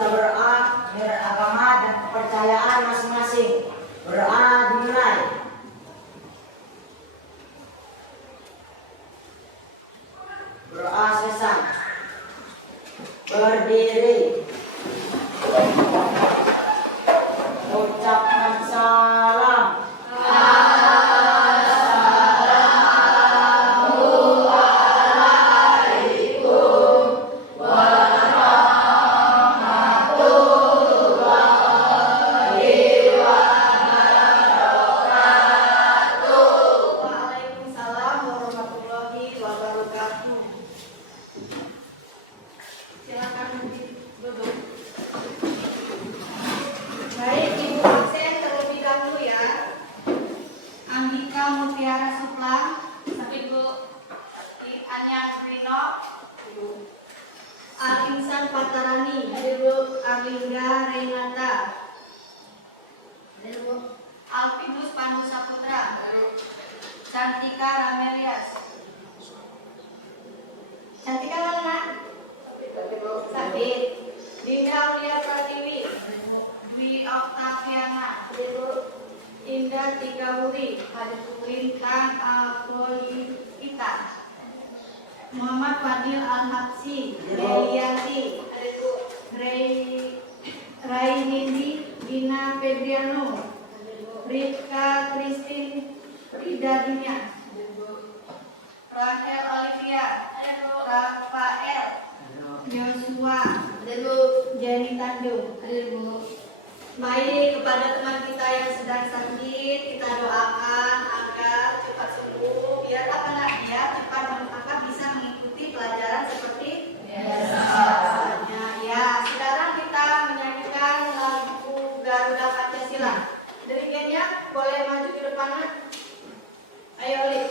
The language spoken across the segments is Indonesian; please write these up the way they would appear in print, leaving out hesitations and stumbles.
kita berdoa menurut agama dan kepercayaan masing-masing. Berdoa dimulai. Berdoa selesai. Berdiri. Ucapkan salam. Baik, Ibu absen terlebih dahulu ya. Andika Mutiara Suplang, Ibu Anya Rino, Alinsan Patarani, Ibu Arlinda Renata, Ibu Alvinus Pandu Saputra, Cantika Ramelias, Cantika mana? Sakit. Dinda Aulia Pratiwi, Dwi Oktaviana, Ibu Indah Tikawuri, Lintang Apolita, Muhammad Fadil Al-Habsi, Deliati, Rainindi Dina Febriano, Rika Kristin Ridadinya, Rahel Olivia, Rafael, Joshua, Jenny Tanjung. Baik, kepada teman kita yang sedang sakit, kita doakan agar cepat sembuh, biar dia cepat bisa mengikuti pelajaran seperti biasanya. Ya, sekarang kita menyanyikan lagu Garuda Pancasila. Dirigennya boleh maju ke depan. Ayo, Li.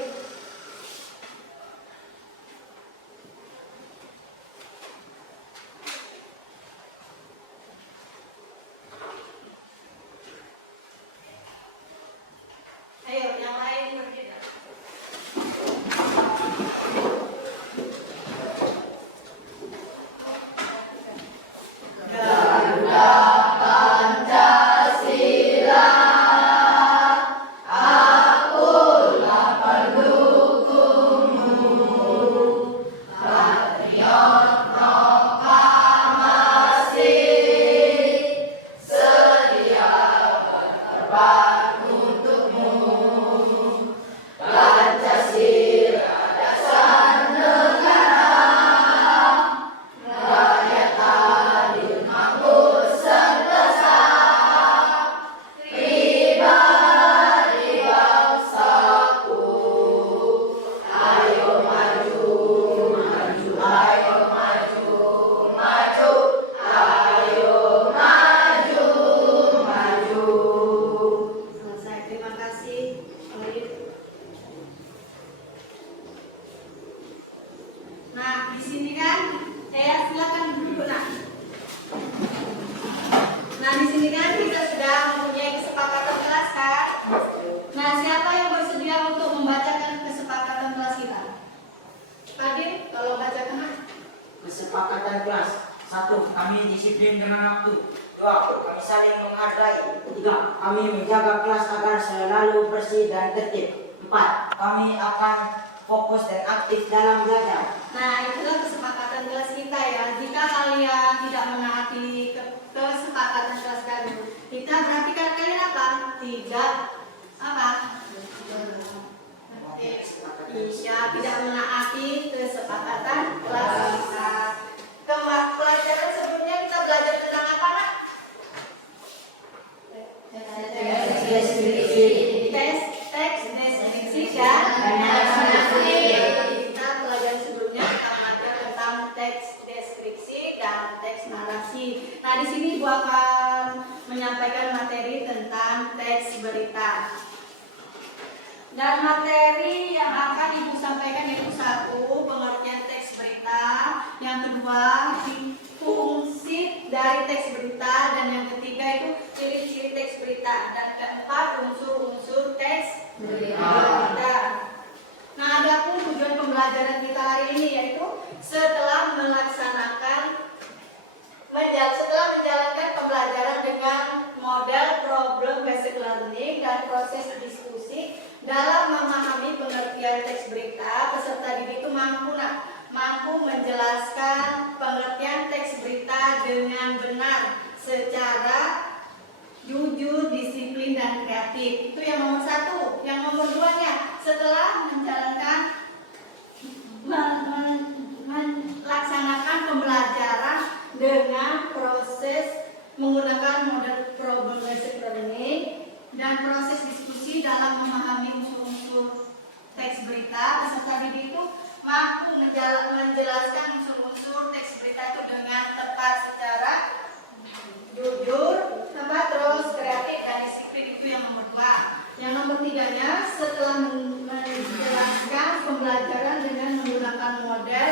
Ayo, yang lain berdiri. Selesai, terima kasih. Nah, di sini kan, silakan duduk. Nah, di sini kan kita sudah mempunyai kesepakatan kelas kan. Nah, siapa yang bersedia untuk membacakan kesepakatan kelas kita? Fadil, kalau bacakan. Kesepakatan kelas. 1. Kami disiplin dengan waktu. 2. Kami saling menghargai. 3. Kami menjaga kelas agar selalu bersih dan tertib. 4. Kami akan fokus dan aktif dalam belajar. Nah, itulah kesepakatan kelas kita ya. Jika kalian tidak menaati kesepakatan kelas kita berarti kalian apa? Tidak apa? Iya, tidak menaati kesepakatan kelas kita. Pelajaran sebelumnya kita belajar tentang apa, Nak? Teks deskripsi dan narasi. Kita pelajaran sebelumnya kita belajar tentang teks deskripsi dan teks narasi. Nah, di sini Ibu akan menyampaikan materi tentang teks berita. Dan materi yang akan Ibu sampaikan itu 1. Pengertian teks berita, yang kedua fungsi dari teks berita, dan yang ketiga itu ciri-ciri teks berita, dan keempat unsur-unsur teks berita. Nah, adapun tujuan pembelajaran kita hari ini yaitu setelah menjalankan secara jujur, disiplin, dan kreatif. Itu yang nomor 1. Yang nomor 2-nya, setelah melaksanakan pembelajaran dengan proses menggunakan model problem based learning dan proses diskusi dalam memahami unsur-unsur teks berita, peserta didik itu mampu menjelaskan unsur-unsur teks berita itu dengan tepat secara jujur, terus kreatif dan disiplin. Itu yang nomor 2. Yang nomor 3-nya, setelah menjelaskan pembelajaran dengan menggunakan model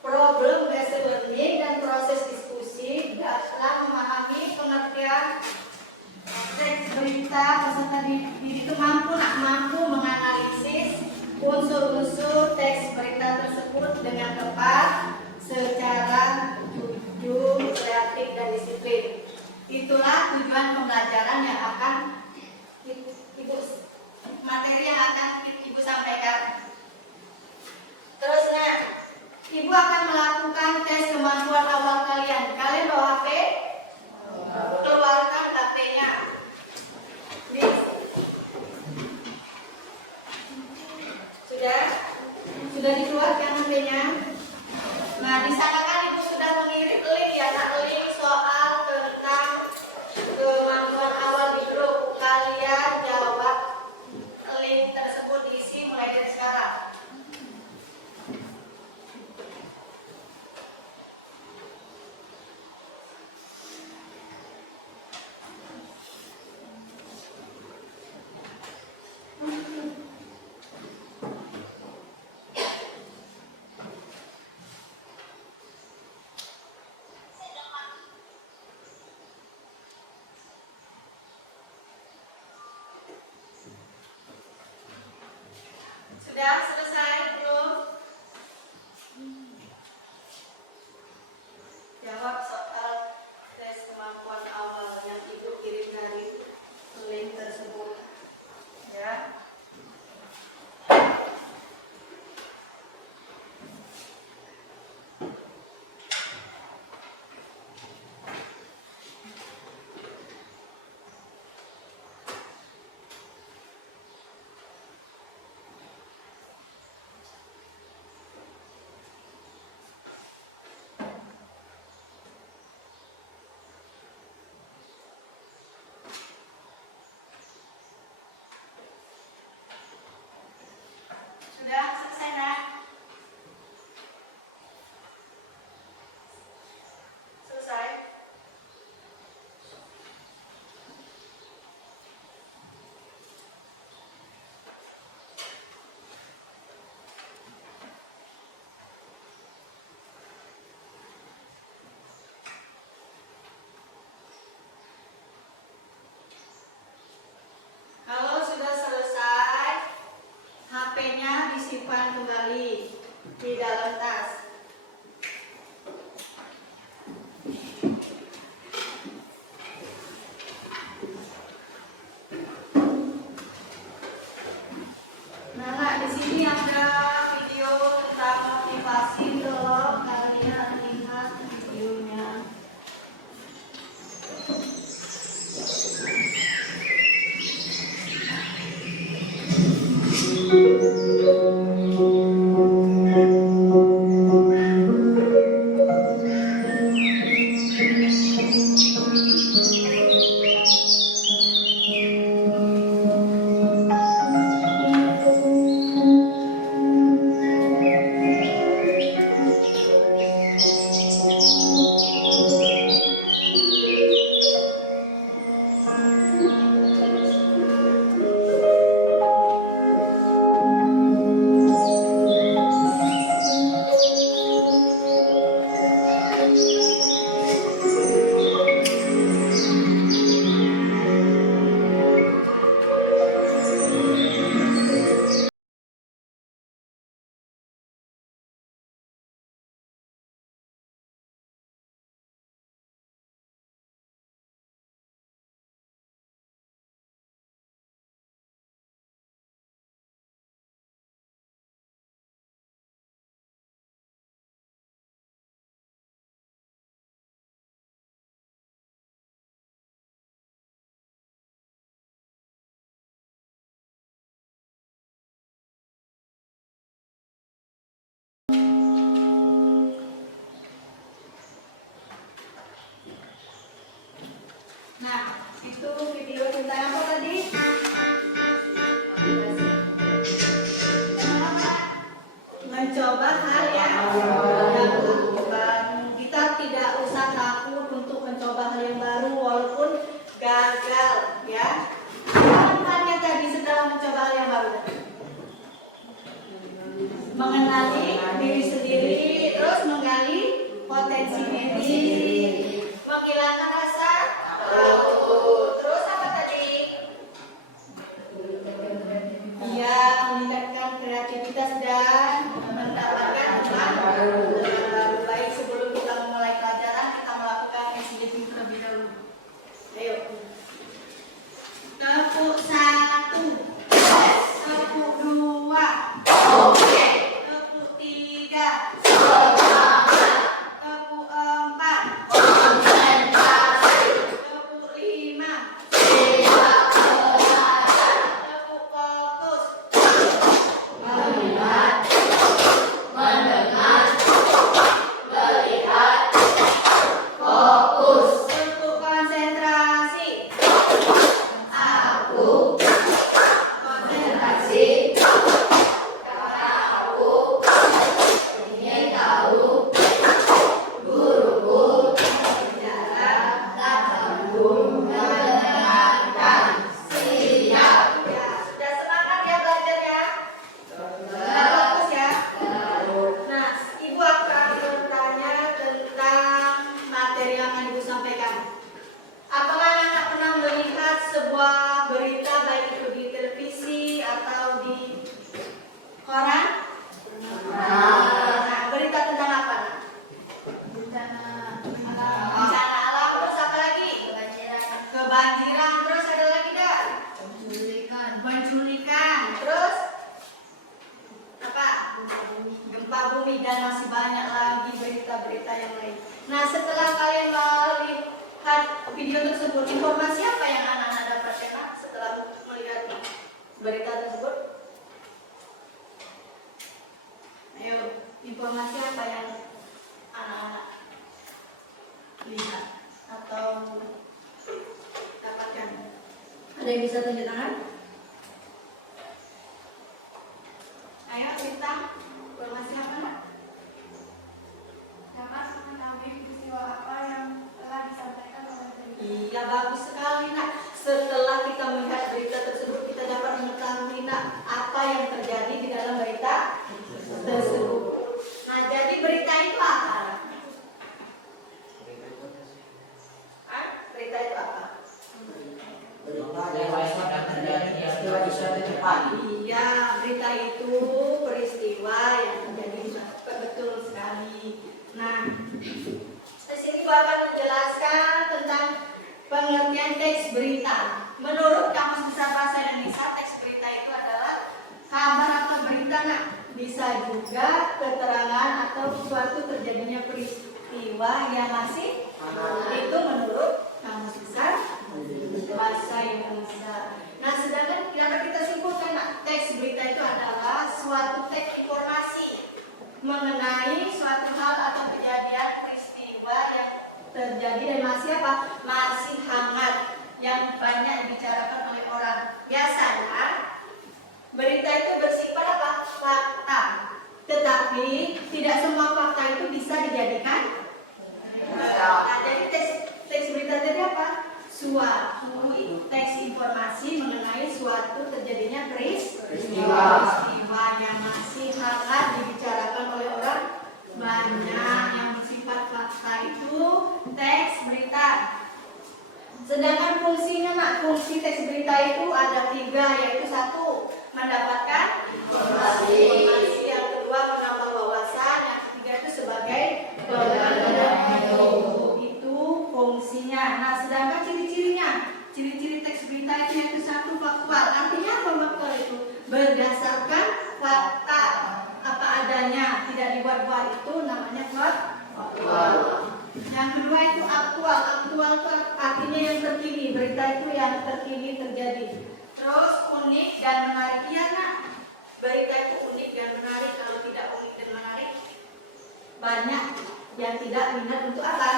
problem based learning dan proses diskusi dalam memahami pengertian teks berita, peserta didik itu mampu menganalisis unsur-unsur teks berita tersebut dengan tepat secara jujur, kreatif, dan disiplin. Itulah tujuan pembelajaran yang akan materi yang akan ibu sampaikan. Terusnya, ibu akan melakukan tes kemampuan awal kalian. Kalian bawa HP? Keluarkan HP-nya. Sudah dikeluarkan HP-nya. Nah, di sana kan ibu sudah mengirim link ya, link soal tentang kemampuan awal di grup. Kalian jawab link tersebut, diisi mulai dari sekarang. Nah, itu video tentang apa tadi? Mencoba hal yang baru. Kita tidak usah takut untuk mencoba hal yang baru walaupun gagal, ya. Manfaatnya tadi setelah mencoba hal yang baru, mengenali diri sendiri, terus menggali potensi diri, menghilangkan rasa takut. Terus apa tadi? Ya, meningkatkan kreativitas dan mendapatkan teman baru. Baik, sebelum kita memulai pelajaran, kita melakukan listening terlebih dahulu. Ayo. Tepuk 1, tepuk 2, tepuk 3, tepuk 4, tepuk 5, tepuk fokus. Tepuk konsentrasi. Ya, sudah semangat ya belajarnya? Bagus ya. Nah, Ibu akan bertanya tentang materi yang akan Ibu sampaikan. Apakah anak pernah melihat sebuah berita baik itu di televisi atau di koran? Nah, berita tentang apa? Nak? Bencana alam, terus apa lagi? Kebanjiran, terus ada lagi dah? Penculikan, terus apa? Gempa bumi dan masih banyak lagi berita-berita yang lain. Nah, setelah kalian melihat video tersebut, informasi apa yang anak-anak dapatkan Nak, setelah melihat berita tersebut? Ayo, informasi apa yang anak-anak lihat atau dapatkan? Ada yang bisa tunjuk tangan? Ayo, Rita, informasi apa Nak? Dapat mengetahui peristiwa apa yang telah disampaikan oleh berita. Iya, bagus sekali Nak. Setelah kita melihat berita tersebut, kita dapat mengetahui Nak apa yang terjadi di dalam berita tersebut. Nah, jadi berita itu apa? Hah? Berita itu apa? Berita dewasa dan terjadi peristiwa di suatu tempat. Iya, berita itu peristiwa yang terjadi di suatu tempat. Betul sekali. Nah, di sini gua akan menjelaskan tentang pengertian teks berita. Menurut Kamus Besar Bahasa Indonesia, teks berita itu adalah kabar atau berita Nak. Bisa juga keterangan atau suatu terjadinya peristiwa yang masih itu menurut Kamus Besar Bahasa Indonesia. Nah, sedangkan dapat kita simpulkan Nak, teks berita itu adalah suatu teks informasi mengenai suatu hal atau kejadian peristiwa yang terjadi dan masih apa? Masih hangat yang banyak dibicarakan oleh orang. Biasanya berita itu bersifat apa? Fakta. Tetapi tidak semua fakta itu bisa dijadikan. Nah, jadi teks berita tadi apa? Suatu teks informasi mengenai suatu terjadinya peristiwa yang masih hangat dibicarakan oleh orang banyak yang bersifat fakta itu teks berita. Sedangkan fungsinya Nak, fungsi teks berita itu ada 3, yaitu 1, mendapatkan informasi, yang kedua menambah wawasan, yang ketiga itu sebagai pengajar. Itu fungsinya. Nah, sedangkan ciri-ciri teks berita itu yaitu 1, faktual. Artinya apa faktual itu? Berdasarkan fakta apa adanya, tidak dibuat-buat, itu namanya faktual. Yang kedua itu aktual. Aktual itu artinya yang terkini. Berita itu yang terkini terjadi. Terus unik dan menarik. Iya Nak, berita itu unik dan menarik. Kalau tidak unik dan menarik, banyak yang tidak minat untuk apa?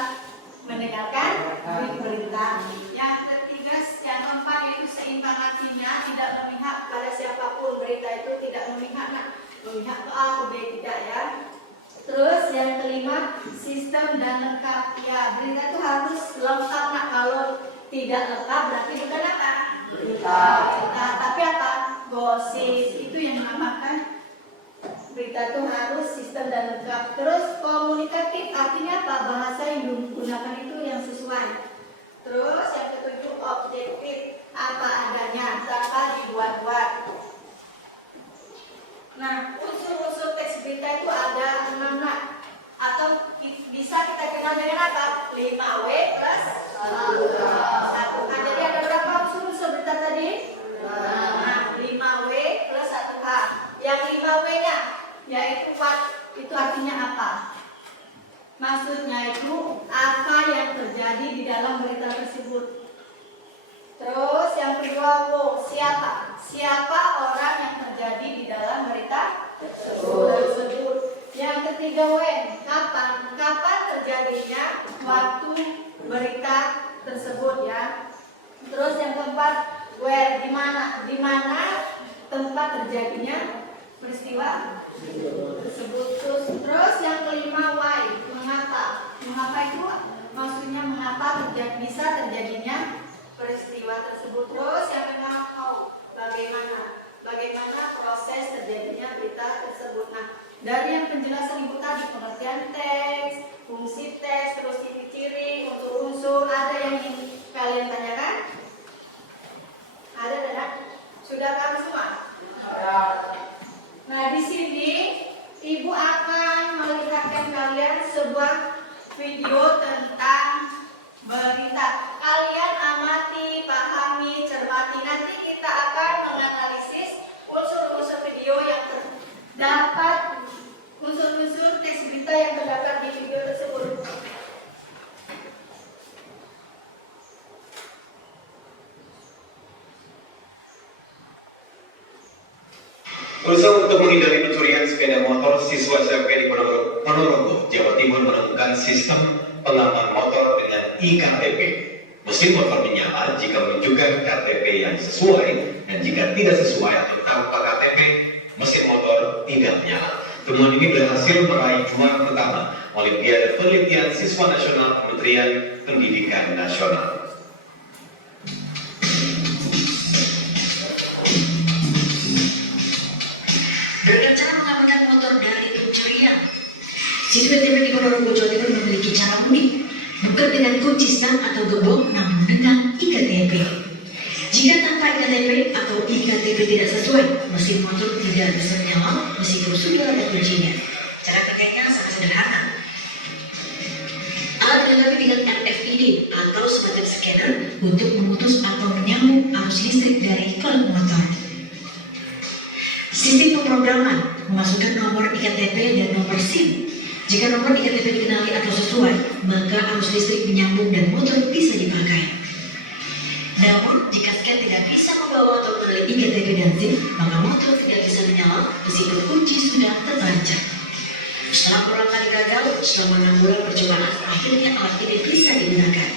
Mendengarkan berita. Yang A ke B tidak ya. Terus yang kelima, sistem dan lengkap. Ya, berita itu harus lengkap. Nah, kalau tidak lengkap berarti bukan apa? Berita. Tapi apa? Gosip. Itu yang dinamakan berita itu harus sistem dan lengkap. Terus komunikatif artinya apa? Bahasa yang digunakan itu yang sesuai. Terus yang ketujuh, objektif, apa adanya, tanpa dibuat-buat. Nah, unsur-unsur teks berita itu ada 6 atau bisa kita kenal dengan apa? 5W plus 1H. Jadi ada berapa unsur-unsur berita tadi? Nah, 5W plus 1H. Yang 5W-nya yaitu what, itu artinya apa? Maksudnya itu apa yang terjadi di dalam berita tersebut. Terus yang kedua, wo, siapa? Siapa orang yang terjadi di dalam berita tersebut. Yang ketiga, when, kapan? Kapan terjadinya waktu berita tersebut ya. Terus yang keempat, where, di mana? Di mana tempat terjadinya peristiwa tersebut. Terus yang kelima, why, mengapa? Mengapa itu maksudnya mengapa bisa terjadinya peristiwa tersebut. Terus yang keenam, how, bagaimana? Bagaimana proses terjadinya berita tersebut. Nah, dari yang penjelasan ibu tadi, pengertian teks, fungsi teks, terus ciri-ciri, unsur-unsur, ada yang ingin kalian tanyakan? Ada tidak? Sudah paham semua? Nah, di sini ibu akan melihatkan kalian sebuah video tentang berita. Kalian amati, pahami, cermati. Nanti kita akan menganalisis unsur-unsur video yang terdapat, unsur-unsur teks berita yang terdapat di video tersebut. Berusaha untuk menghindari pencurian sepeda motor, siswa SMP di Ponorogo, Jawa Timur menemukan sistem pengaman motor dengan iKTP. Mesin motor menyala jika menunjukkan KTP yang sesuai, dan jika tidak sesuai atau tanpa KTP, mesin motor tidak menyala. Temuan ini berhasil meraih juara pertama Olimpiade Penelitian Siswa Nasional Kementerian Pendidikan Nasional. Beragam cara mengamankan motor dari pencurian. Siswa SMP di Ponorogo, Jawa Timur memiliki cara unik, bukan dengan kunci stang atau gembok, namun dengan iKTP. Jika tanpa iKTP atau iKTP tidak sesuai, mesin motor tidak bisa menyala meskipun sudah ada kuncinya. Cara pakainya sangat sederhana. Alat dilengkapi dengan RFID atau semacam scanner untuk memutus atau menyambung arus listrik dari klep motor. Sistem pemrograman memasukkan nomor iKTP dan nomor SIM. Jika nomor iKTP dikenali atau sesuai, maka arus listrik menyambung dan motor bisa dipakai. Namun, jika scan tidak bisa membawa atau mengenali iKTP dan SIM, maka motor tidak bisa menyala meskipun kunci sudah tertancap. Setelah berulang kali gagal, selama 6 bulan percobaan, akhirnya alat ini bisa digunakan.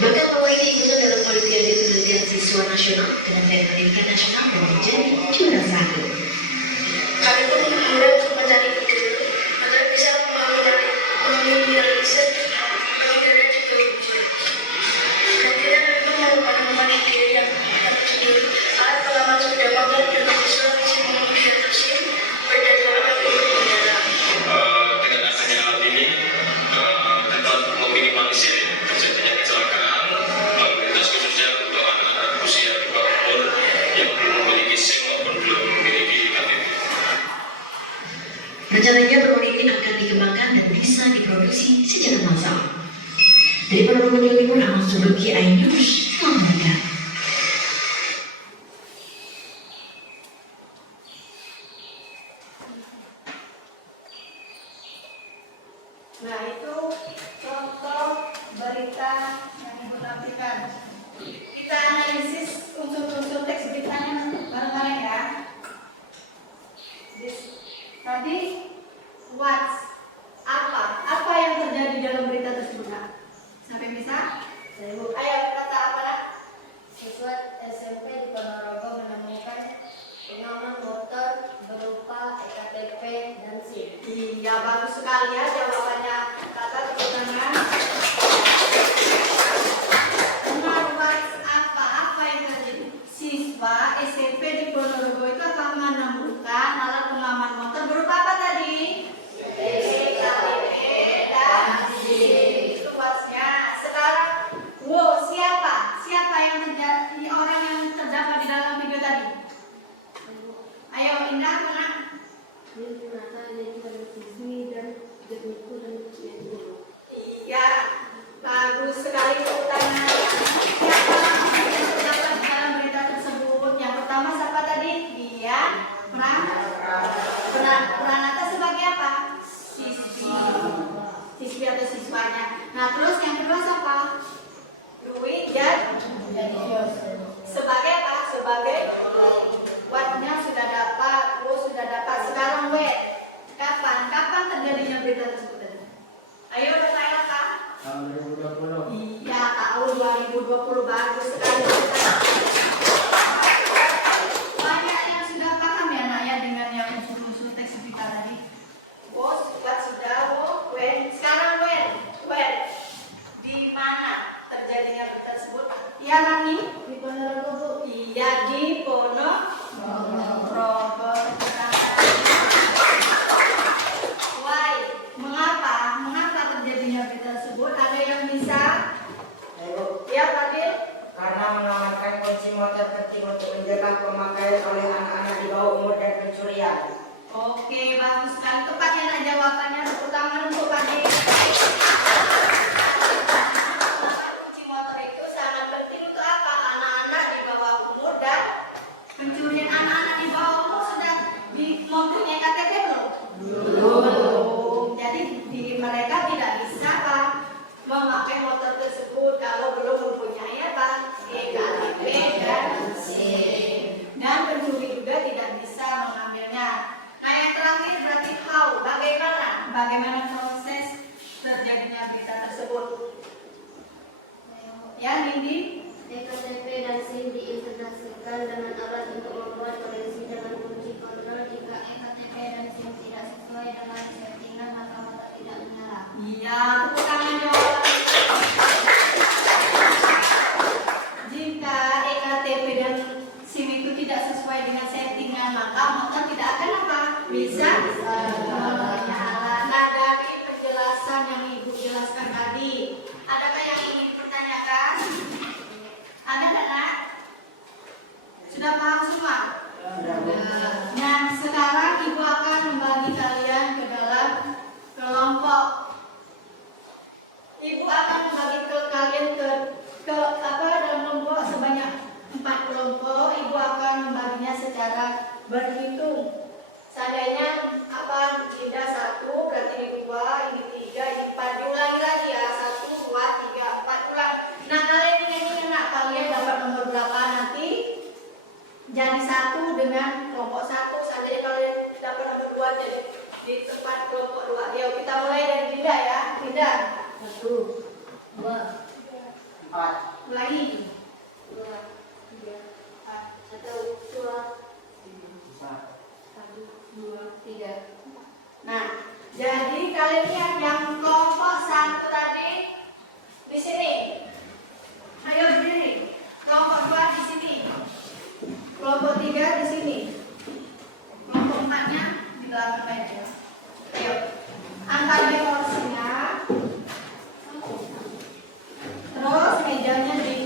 Bahkan bahwa ini ikutan dalam Olimpiade Penelitian Siswa Nasional Kementerian Pendidikan Nasional dan menjadi juara 1. Kami pun kemudian untuk mencari ide agar bisa meminimalisir kemungkinan juga berubah. Akhirnya kami pun menemukan ide yang tersendiri. Alat pengaman sepeda motor dengan unsur mesin mengemudi dan mesin berdasarkan untuk menyala. Dengan adanya alat ini dapat meminimalisir terjadinya kecelakaan lalu lintas, khususnya untuk anak-anak usia di bawah umur yang belum memiliki SIM maupun belum memiliki KTP. Rencananya drone ini akan dikembangkan dan bisa diproduksi secara massal. Dari Ponorogo, Jawa Timur, Ahmad Subeki, iNews, melaporkan. Nah, itu contoh berita yang ibu tampilkan. Kita analisis unsur-unsur teks beritanya bareng-bareng ya. Tadi what, apa yang terjadi dalam berita tersebut? Sampai bisa? Ayo kata apa nak? Siswa SMP di Ponorogo menemukan pengaman motor berupa iKTP 2020 bagus sekali. Banyak yang sudah paham ya nak ya dengan yang unsur-unsur teks kita tadi. Oh sudah. Oh when. Sekarang when. Di mana terjadinya berita tersebut? Ya Nani? Di Ponorogo. Iya di Ponorogo. Why? Mengapa terjadinya berita tersebut? Ada yang bisa? Ibu, Ya Fadil? karena mengamankan kunci motor penting untuk menjaga pemakaian oleh anak-anak di bawah umur dan pencurian. Oke, bagus sekali. Tepatnya nak jawabannya. Tepuk tangan untuk Fadil. Kunci motor itu sangat penting untuk apa? Anak-anak di bawah umur dan pencurian. Anak-anak di bawah umur sudah mempunyai KTP belum? Belum. Jadi mereka tidak bisa Pak, memakai motor tersebut kalau belum mempunyai apa? KTP dan SIM. Dan pencuri juga tidak bisa mengambilnya. Nah yang terakhir berarti how, bagaimana proses terjadinya berita tersebut. Ya Nindi? EKTP dan SIM diintegrasikan dengan alat untuk membuat koneksi dengan kunci kontrol. Jika EKTP dan SIM tidak sesuai dengan settingan, maka motor tidak menyala. Iya, tepuk tangan jawaban. Jika EKTP dan SIM itu tidak sesuai dengan settingan, maka motor tidak akan apa? Bisa menyala. Nah, dari penjelasan yang Ibu jelaskan tadi, adakah yang ingin dipertanyakan? Ada tak nak? Sudah paham semua? Nah, sekarang Ibu akan membagi kalian ke dalam kelompok. Ibu akan membagi kalian ke dalam kelompok sebanyak 4 kelompok. Ibu akan membaginya secara berhitung. Seandainya apa? Tidak 1, berarti ini 2, ini 3, ini 4. Diulangi lagi ya. 1, 2, 3, 4 ulang. Nah, kalian ini nak kalian dapat nomor berapa nanti? Jadi 1 dengan kelompok 1. Seandainya kalian dapat nomor 2 jadi di tempat kelompok 2. Yuk kita mulai dari Dinda ya. Dinda. 1, 2, 4, Ulangi. 2, 3, 1, 2, 5, 3. Nah, jadi kalian lihat yang kelompok 1 tadi di sini. Ayo berdiri. Kelompok 2 di sini. Kelompok 3 di sini. Kelompok 4-nya di belakang meja. Ayo. Angkat porsinya. Terus mejanya di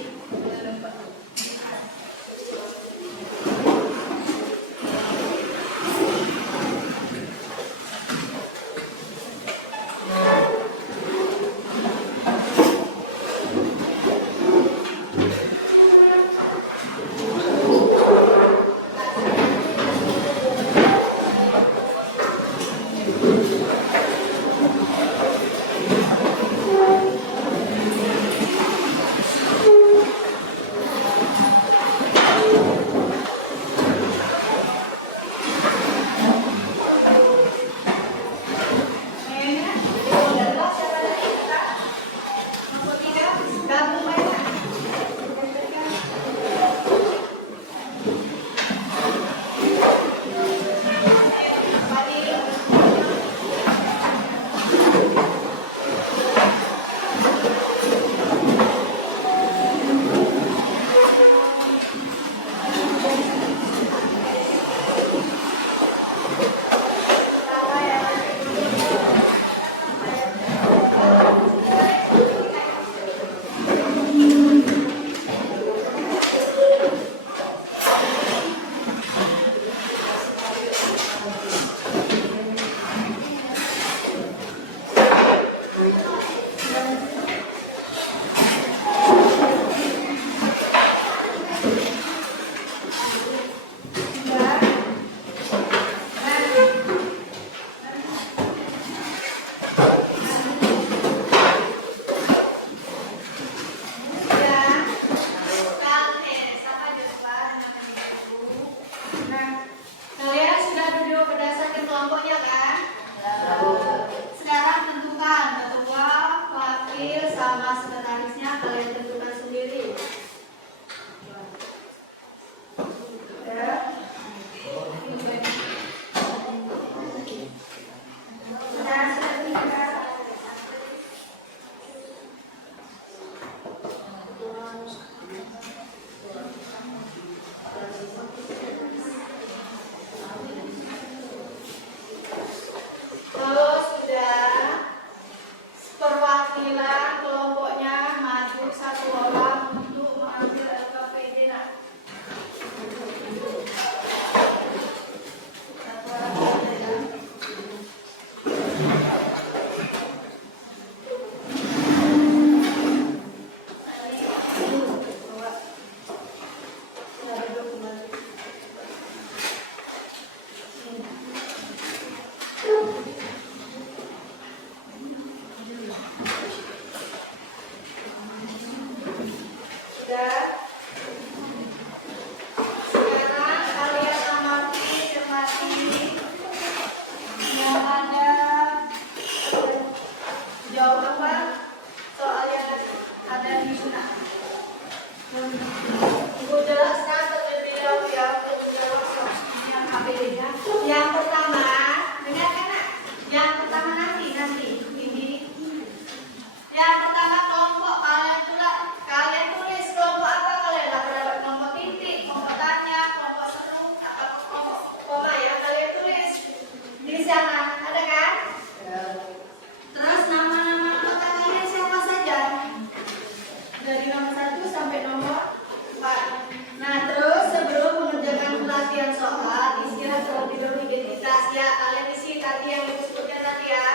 dari nomor 1 sampai nomor 4. Nah, terus sebelum mengerjakan pelatihan soal, istirahat terlebih dahulu identitas ya. Kalian isi tadi yang ibu sebutkan tadi ya.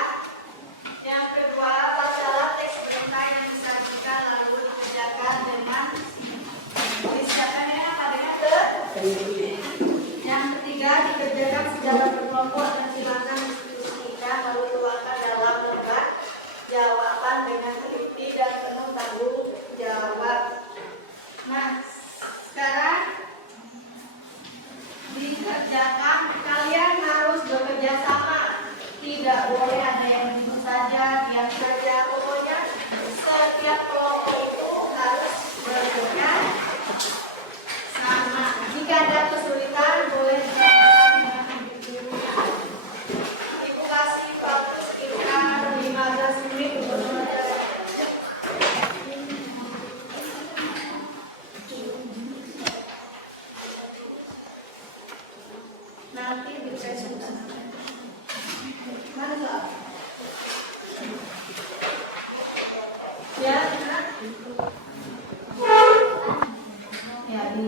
Yang kedua, bacalah teks perintah yang disajikan lalu dikerjakan dengan dikerjakannya apa dengan yang ketiga, dikerjakan secara berkelompok dan silakan diskusikan lalu tuangkan dalam lembar jawaban dengan teliti dan penuh tanggung jawab. Nah, sekarang dikerjakan, kalian harus bekerja sama. Tidak boleh ada yang duduk saja, diam saja. Pokoknya setiap kelompok itu harus bekerja sama. Jika ada kesulitan, boleh ditanyakan dengan ibu. Ibu kasih waktu sekitar 15 menit untuk mengerjakan. Nanti dipresentasikan. Mantap. Ya, ya di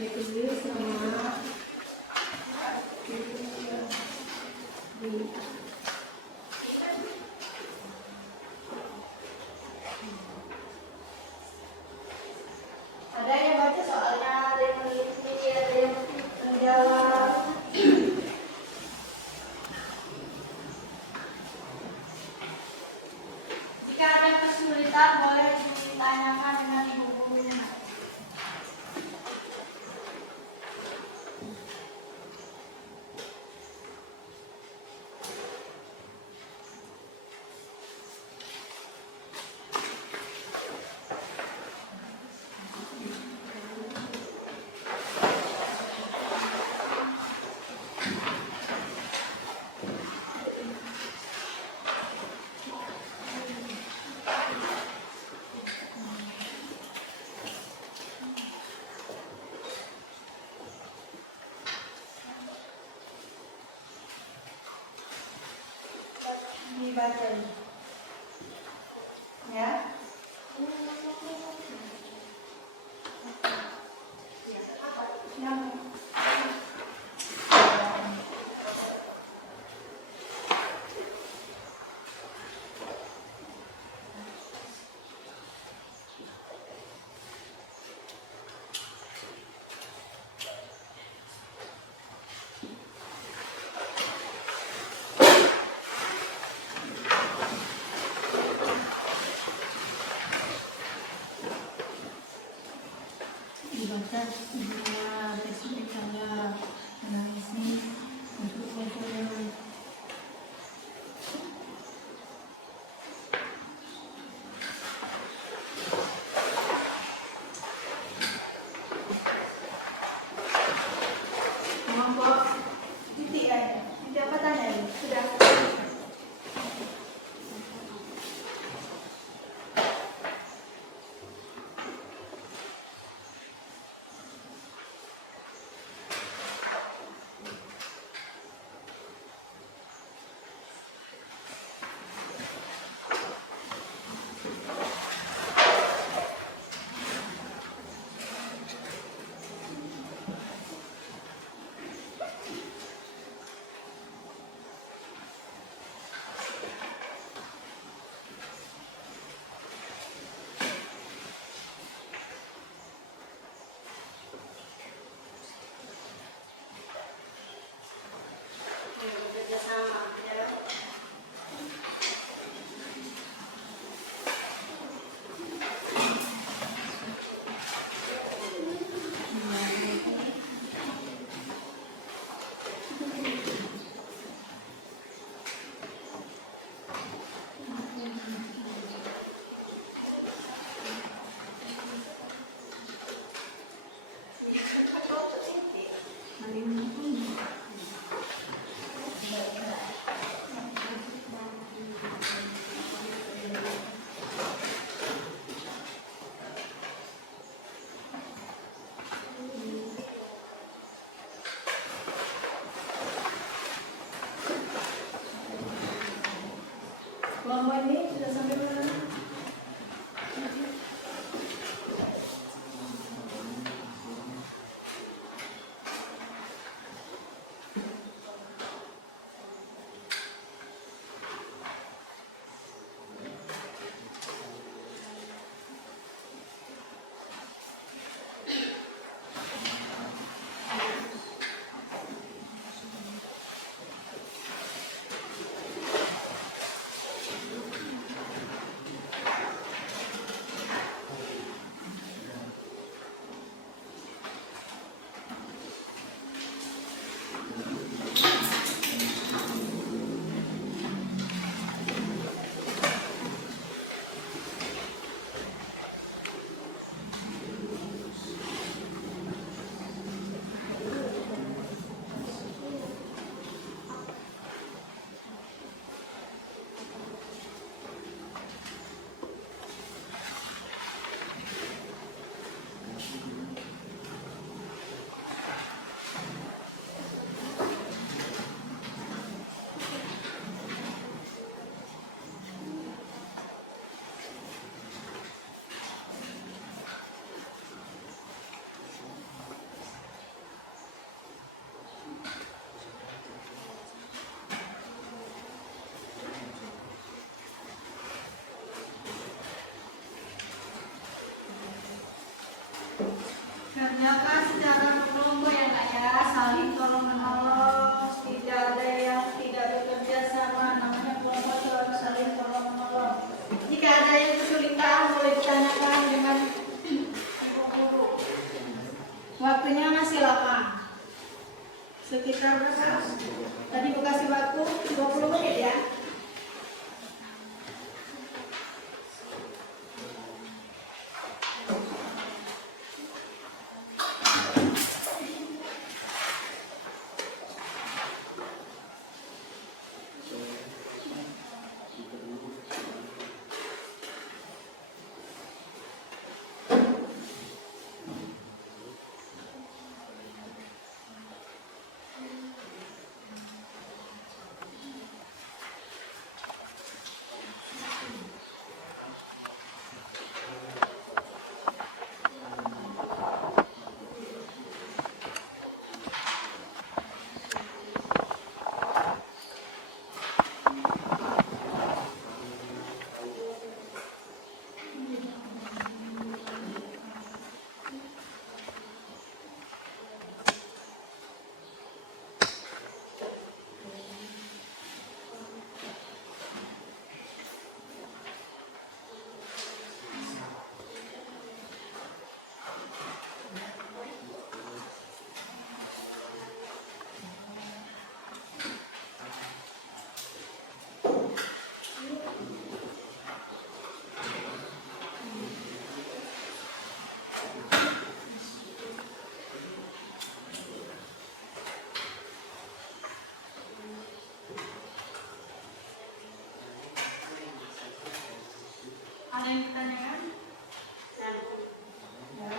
ditulis sama ada yang baca soalnya, ada yang meneliti, ada yang menjawab. Jika ada kesulitan boleh ditanyakan dengan ibu gurunya. Dibaca ya. Yang dibaca semua tekstur saya analisis untuk komponen. Kelompok titik ya, titik apa tanya ini? Sudah. Kelompok ini sudah sampai mana? Kerjakan secara berkelompok ya Kak ya, saling tolong menolong, tidak ada yang tidak bekerja sama, namanya kelompok itu harus saling tolong menolong. Jika ada yang kesulitan boleh ditanyakan dengan ibu guru. Waktunya masih lama, sekitar berapa? Tadi Bu kasih waktu 20 menit ya. Ada yang ditanyakan? Ya.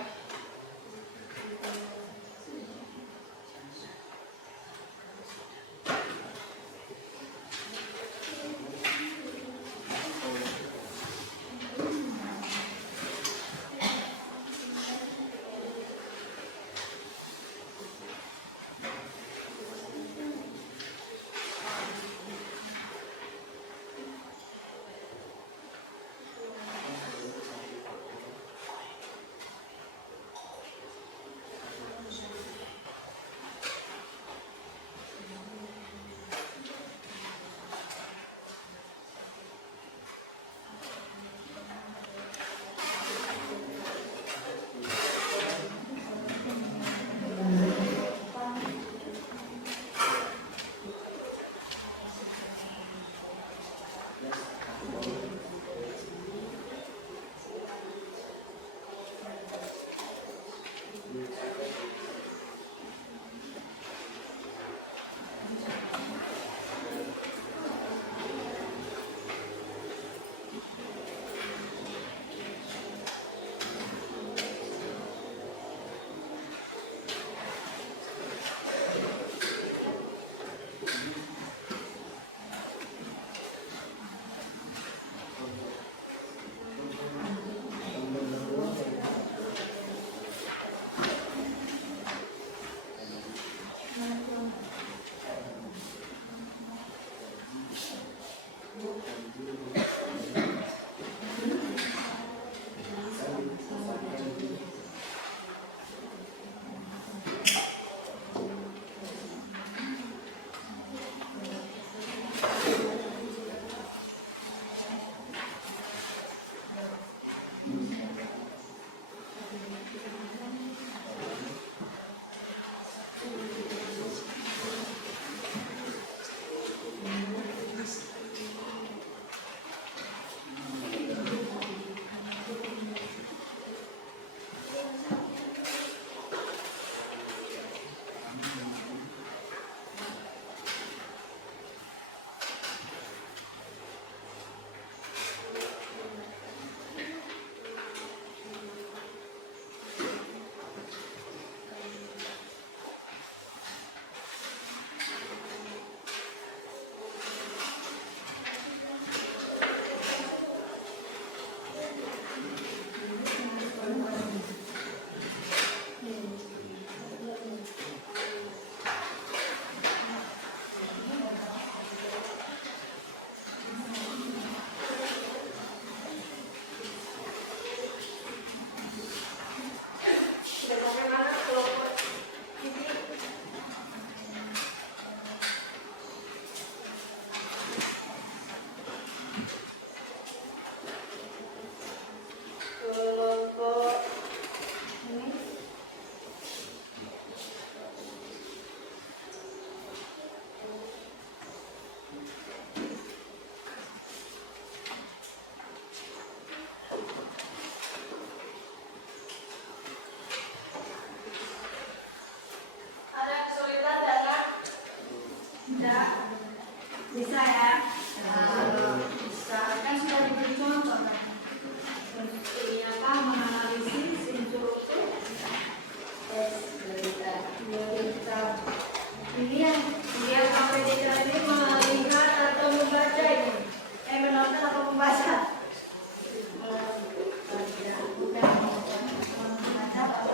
Ada kesulitan dengan tidak bisa ya? Bisa kan sudah diberi contoh kan? Ini apa menganalisis instruktur dia sampai di ini melihat atau membaca ini menonton atau membaca bukan membaca atau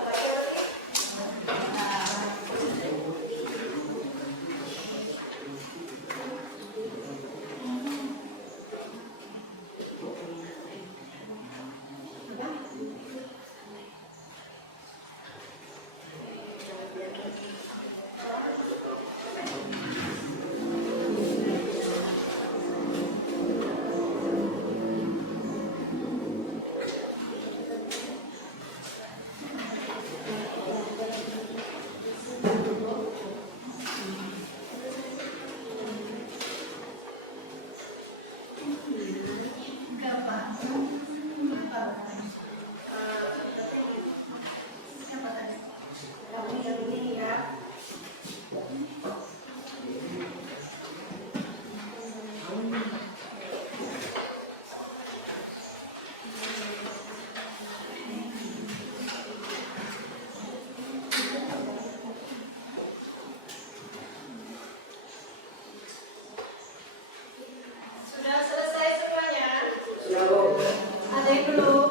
sudah selesai semuanya? Ada yang belum?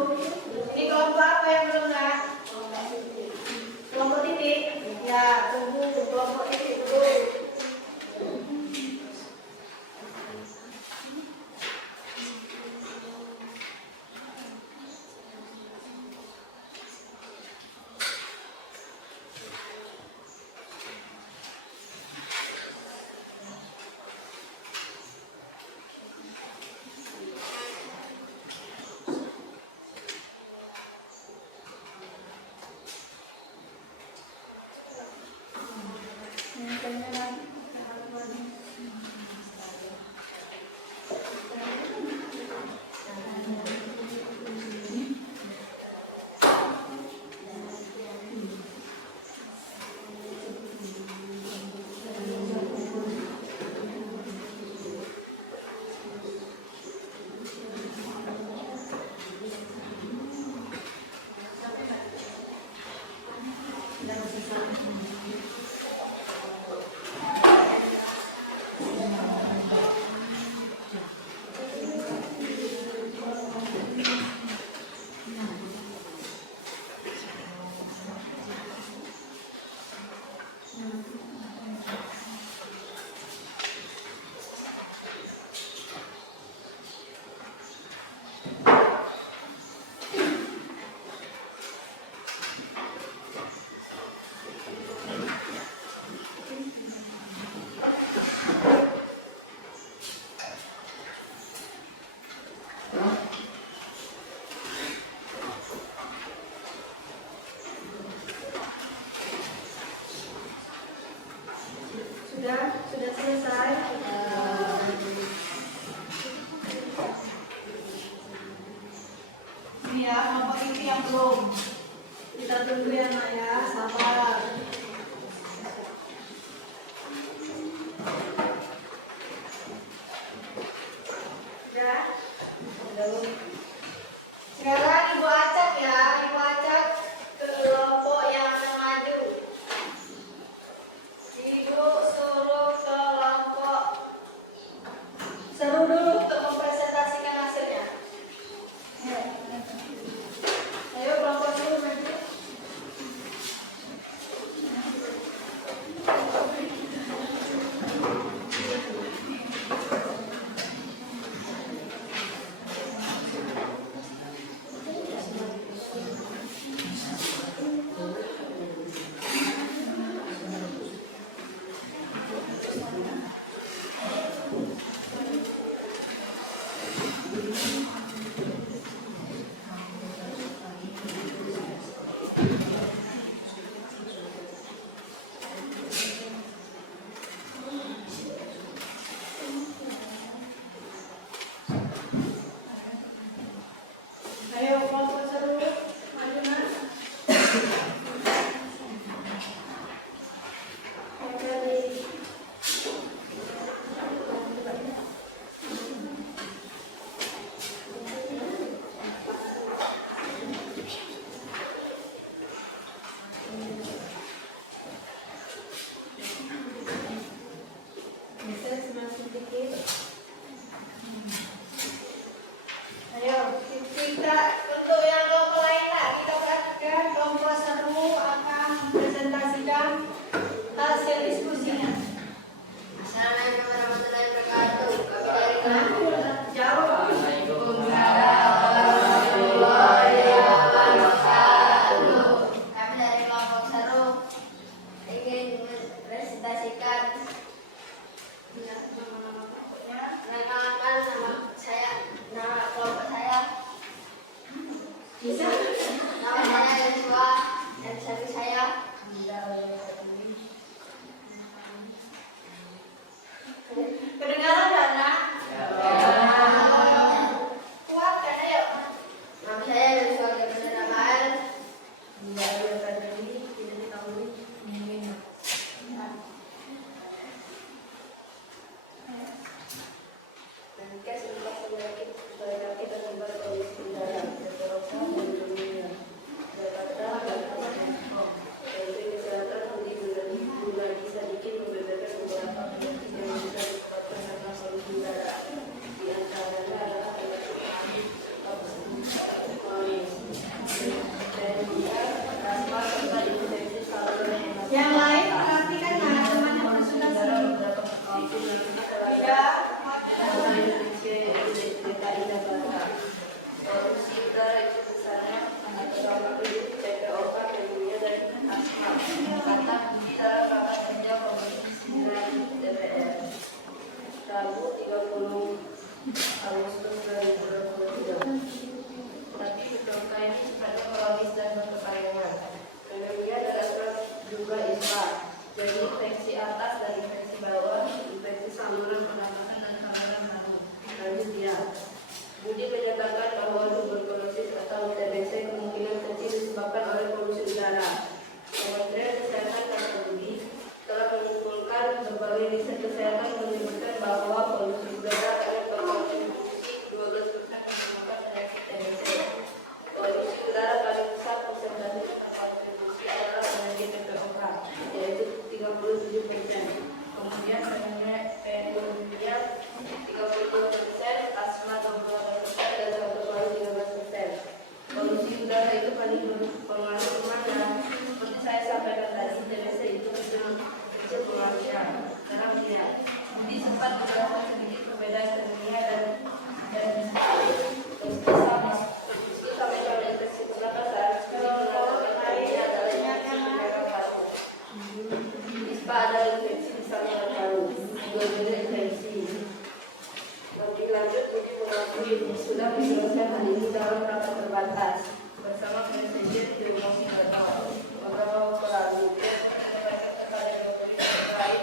Sudah selesai. Ini ya, kelompok ini yang belum. Kita tunggu ya nak ya, sabar. Sudah? Belum. Sekarang Ibu acak ya, Ibu acak ke kelompok yang maju. Ibu suruh kelompok seru dulu untuk mempresentasikan hasilnya. Ayo kelompok dulu maju. Ayo kelompok seru maju nak. sudah diselesaikan hari ini dalam rapat terbatas bersama Presiden Jomo Soekarno. Beberapa waktu lalu, kepada pemerintah terkait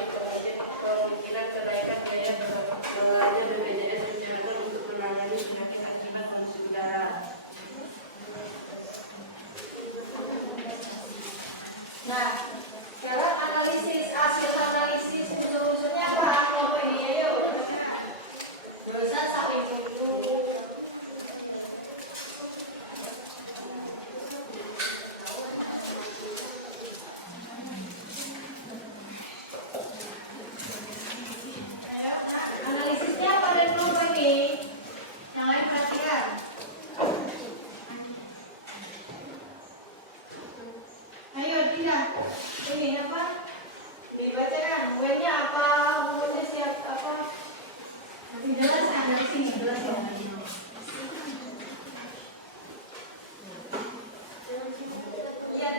kemungkinan kenaikan biaya belanja BPJS Kesehatan untuk menangani penyakit akibat polusi udara. Nah, sekarang hasil analisis resolusinya apa? Kelompok ini ayo. Dosa saling dulu. Analisisnya apa dari kelompok ini? Yang lain perhatikan. Ayo tidak. Ini apa? Dibacakan. W-nya apa? W-nya siap apa? Nanti jelas dari sini jelas ya. Iya.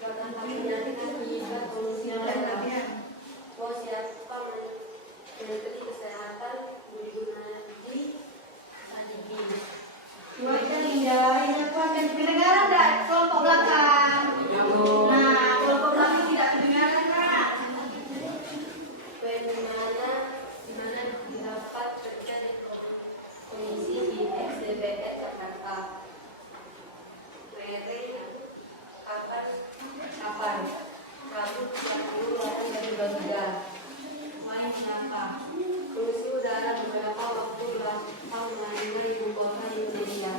Bahkan kami menyarankan meningkat polusi udara. Siapa Menteri Kesehatan Budi Gunadi Sadikin. Buatnya Linda, ini apa? Dan kedengaran enggak? Kelompok belakang. Nah, kelompok belakang tidak kedengaran, Kak. Di mana didapat kerja di komisi di SDBS Jakarta. Kapan? Rabu 30 Maret 2022. Main siapa? Polusi udara beberapa waktu belakang melanda ibu kota Indonesia.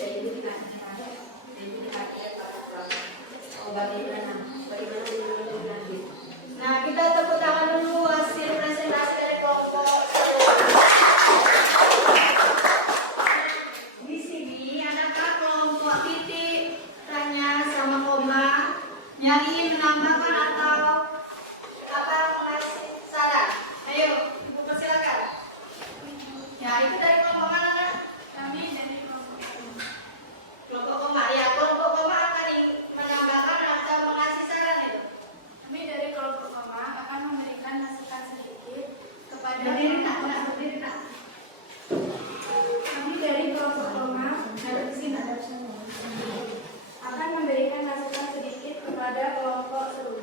Dan itu dikatakan oh, bagaimana nanti? Nah, kita tepuk tangan dulu hasil presentasi dari kelompok. Di sini adakah kelompok titik, tanya sama koma, nyari menambahkan atau apa mengasih saran? Ayo, ibu persilakan. Ya, itu dari kelompok mana, Nak? Kami dari kelompok koma. Ya, kelompok koma akan menambahkan atau mengasih saran itu. Kami dari kelompok koma akan memberikan masukan sedikit kepada Berdiri tak, Nak? Berdiri tak? kami dari kelompok koma Ada di sini, ada di sini. akan memberikan masukan sedikit kepada kelompok seru.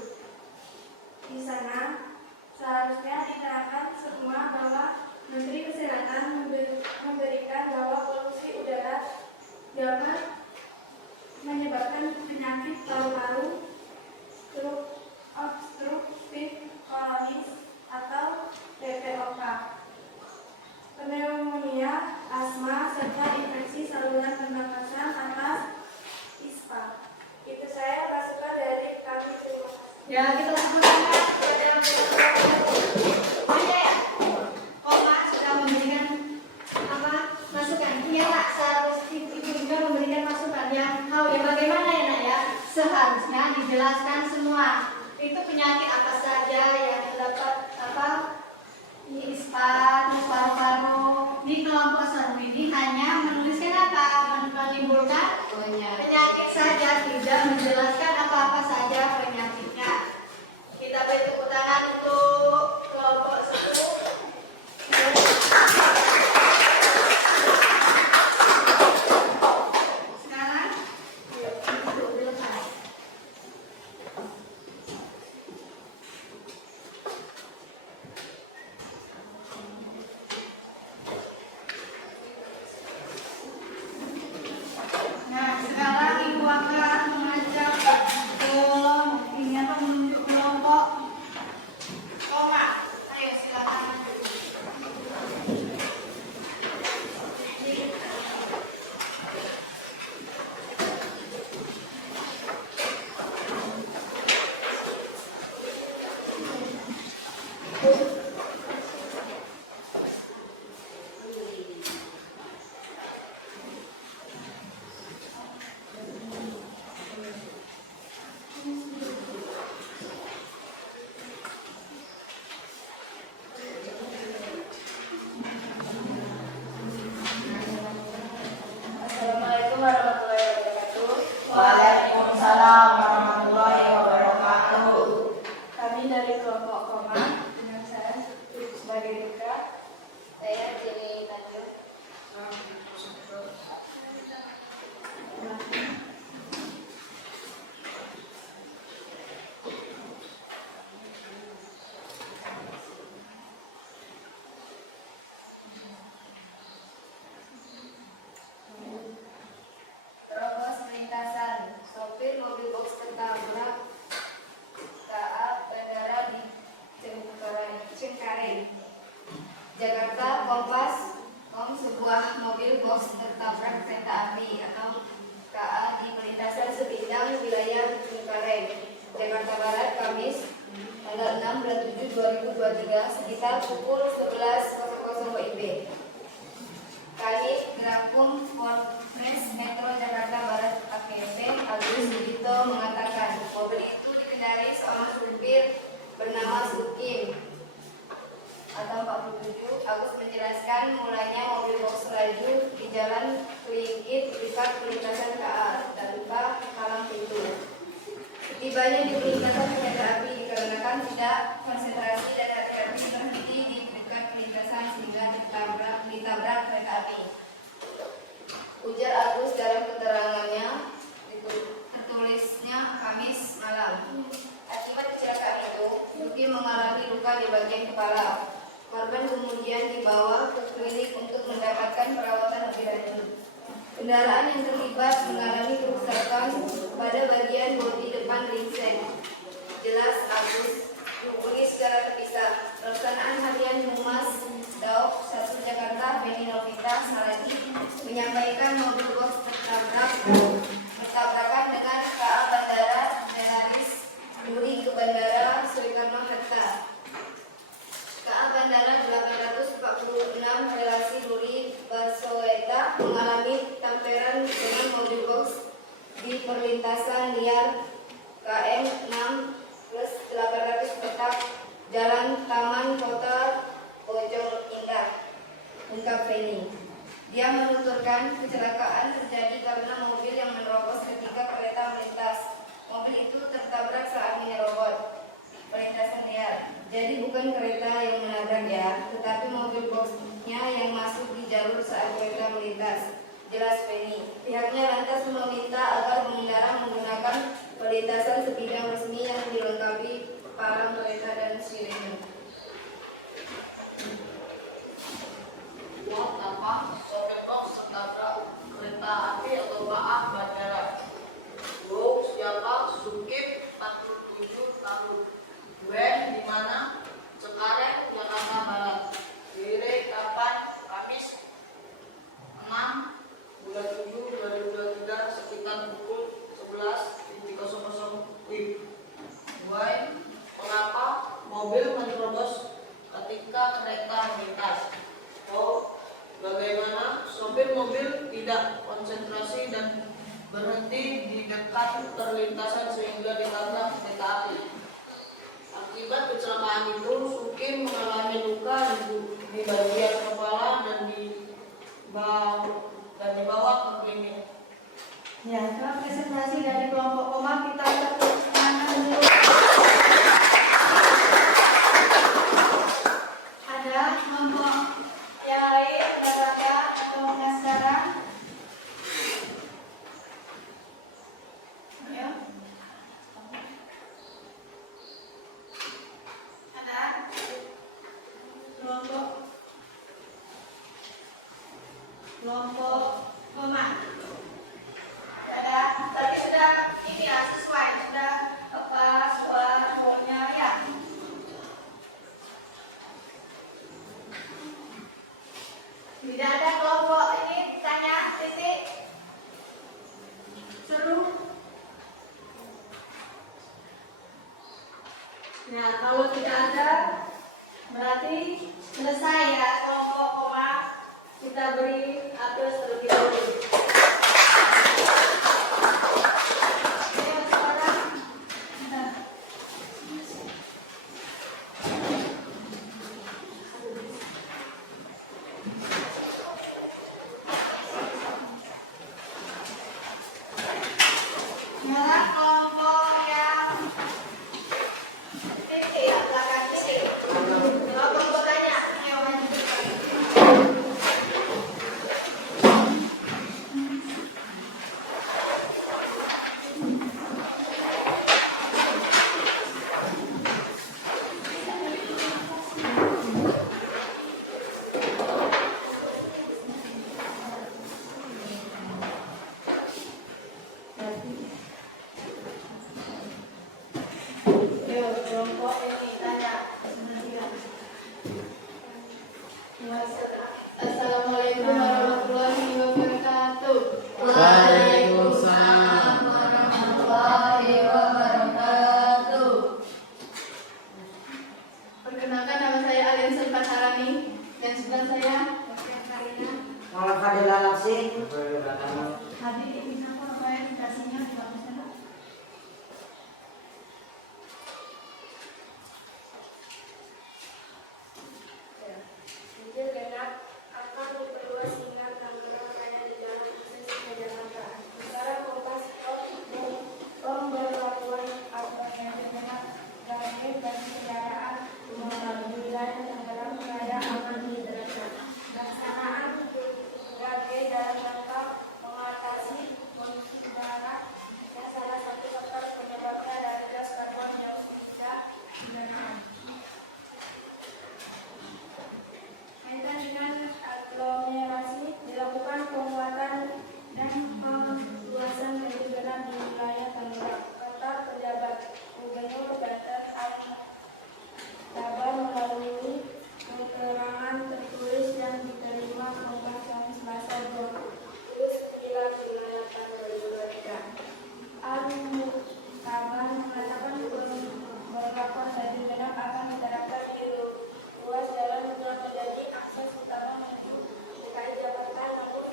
Di sana seharusnya diterangkan semua bahwa Menteri Kesehatan memberikan bahwa polusi udara dapat menyebabkan penyakit paru-paru, stroke, obstruktif koronis atau PPOK, pneumonia, asma, serta infeksi saluran pernapasan atas ISPA. Itu saya masukan dari kami. Terima kasih. Ya, kita langsung kepada ya. Koma sudah memberikan apa masukan. Iya Pak, seharusnya ibu juga memberikan masukan yang bagaimana ya Nak ya? Seharusnya dijelaskan semua. Itu penyakit apa saja yang terdapat apa? ISPA, terus paru-paru. Di kelompok seru ini hanya menuliskan apa? Menimbulkan penyakit saja, tidak menjelaskan apa-apa saja penyakitnya. Kita beri tepuk tangan untuk kelompok seru. Sekarang, nah sekarang ibu akan mengajak menunjuk kelompok koma. Ayo silakan maju. Assalamualaikum warahmatullahi wabarakatuh. Waalaikumsalam warahmatullahi wabarakatuh. Kami dari kelompok koma dengan saya sebagai Duka. Saya Jeli box tertabrak kereta api atau KA di perlintasan sebidang wilayah Cengkareng, Jakarta Barat, Kamis tanggal 6 bulan 7 2023 sekitar pukul 11.00 WIB. Kali Grakum Polres Metro Jakarta Barat AKP Agus Sudito mengatakan mobil itu dikendarai seorang supir bernama Sukim atau 47. Agus menjelaskan mulanya mobil box laju di jalan Kelingkit dekat perlintasan KA tanpa halang pintu. Tibanya di perlintasan kereta api dikarenakan tidak konsentrasi dan hati-hati berhenti di dekat perlintasan sehingga ditabrak kereta api. Ujar Agus dalam keterangannya tertulisnya Kamis malam. Akibat kecelakaan itu, Yuki mengalami luka di bagian kepala. Korban kemudian dibawa ke klinik untuk mendapatkan perawatan lebih lanjut. Kendaraan yang terlibat mengalami kerusakan pada bagian bodi depan ringsek. Jelas Agus dihubungi secara terpisah. Pelaksanaan harian Humas Daop 1 Jakarta Beni Novita Saladi menyampaikan mobil box bertabrakan dengan KA Bandara Generalis Duri ke Bandara Soekarno-Hatta. KA Bandara 846 relasi Duri Basoweta mengalami tamperan dengan mobil box di perlintasan liar KM 6+800 petak Jalan Taman Kota Bojong Indah, ungkap Feni. Dia menuturkan kecelakaan terjadi karena mobil yang menerobos ketika kereta melintas. Mobil itu tertabrak saat menyerobot perlintasan liar. Jadi bukan kereta yang menabrak ya, tetapi mobil boxnya yang masuk di jalur saat kereta melintas. Jelas Feni. Pihaknya lantas meminta agar pengendara menggunakan perlintasan sebidang resmi yang dilengkapi palang kereta dan sirene. Buat apa sopir box tertabrak kereta api atau KA bandara? Siapa? Sukim 47 tahun. Wen di mana? Cengkareng, Jakarta Barat. Dire kapan? Kamis 6 bulan 7 2023 sekitar pukul 11.00 WIB. Wen, mengapa mobil menerobos ketika kereta melintas? Bagaimana sopir mobil tidak konsentrasi dan berhenti di dekat perlintasan sehingga ditabrak kereta api. Akibat kecelakaan itu, Sukim mengalami luka di bagian kepala dan dibawa ke klinik. Ya, sekarang presentasi dari kelompok koma kita tepuk tangan dulu. Ada kelompok yang lain, ada atau penasaran? Ya. Ada kelompok koma. Ada, tadi sudah ini ya sesuai, sudah apa suaranya ya. Tidak ada kelompok ini tanya titik seru. Nah, kalau tidak ada berarti selesai ya kelompok koma. Kita beri aplaus terlebih dahulu. Sekarang kelompok yang titik ya, belakang titik. Kalau bertanya, Fadila Laksi. Hadir diminta presentasinya dibagikan. Ganjil genap akan diperluas hingga Tangerang Raya di Jalan Akses ke Jakarta. Secara kompas pemberlakuan ganjil genap bagi kendaraan bermotor di wilayah Tangerang Raya akan diterapkan. Pelaksanaan berbagai dalam rangka mengatasi polusi udara yang salah satu faktor penyebabnya dari gas karbon yang tidak kendaraan. Kaitan dengan aglomerasi dilakukan penguatan dan perluasan ganjil genap di wilayah Tangerang. Kata pejabat Gubernur Banten Al-Kabar melalui keterangan tertulis yang diterima Kompas Kamis Selasa 29 Juli 2023. Al-Kabar mengatakan pemberlakuan ganjil genap akan diterapkan di ruas jalan untuk menjadi akses utama menuju DKI Jakarta, namun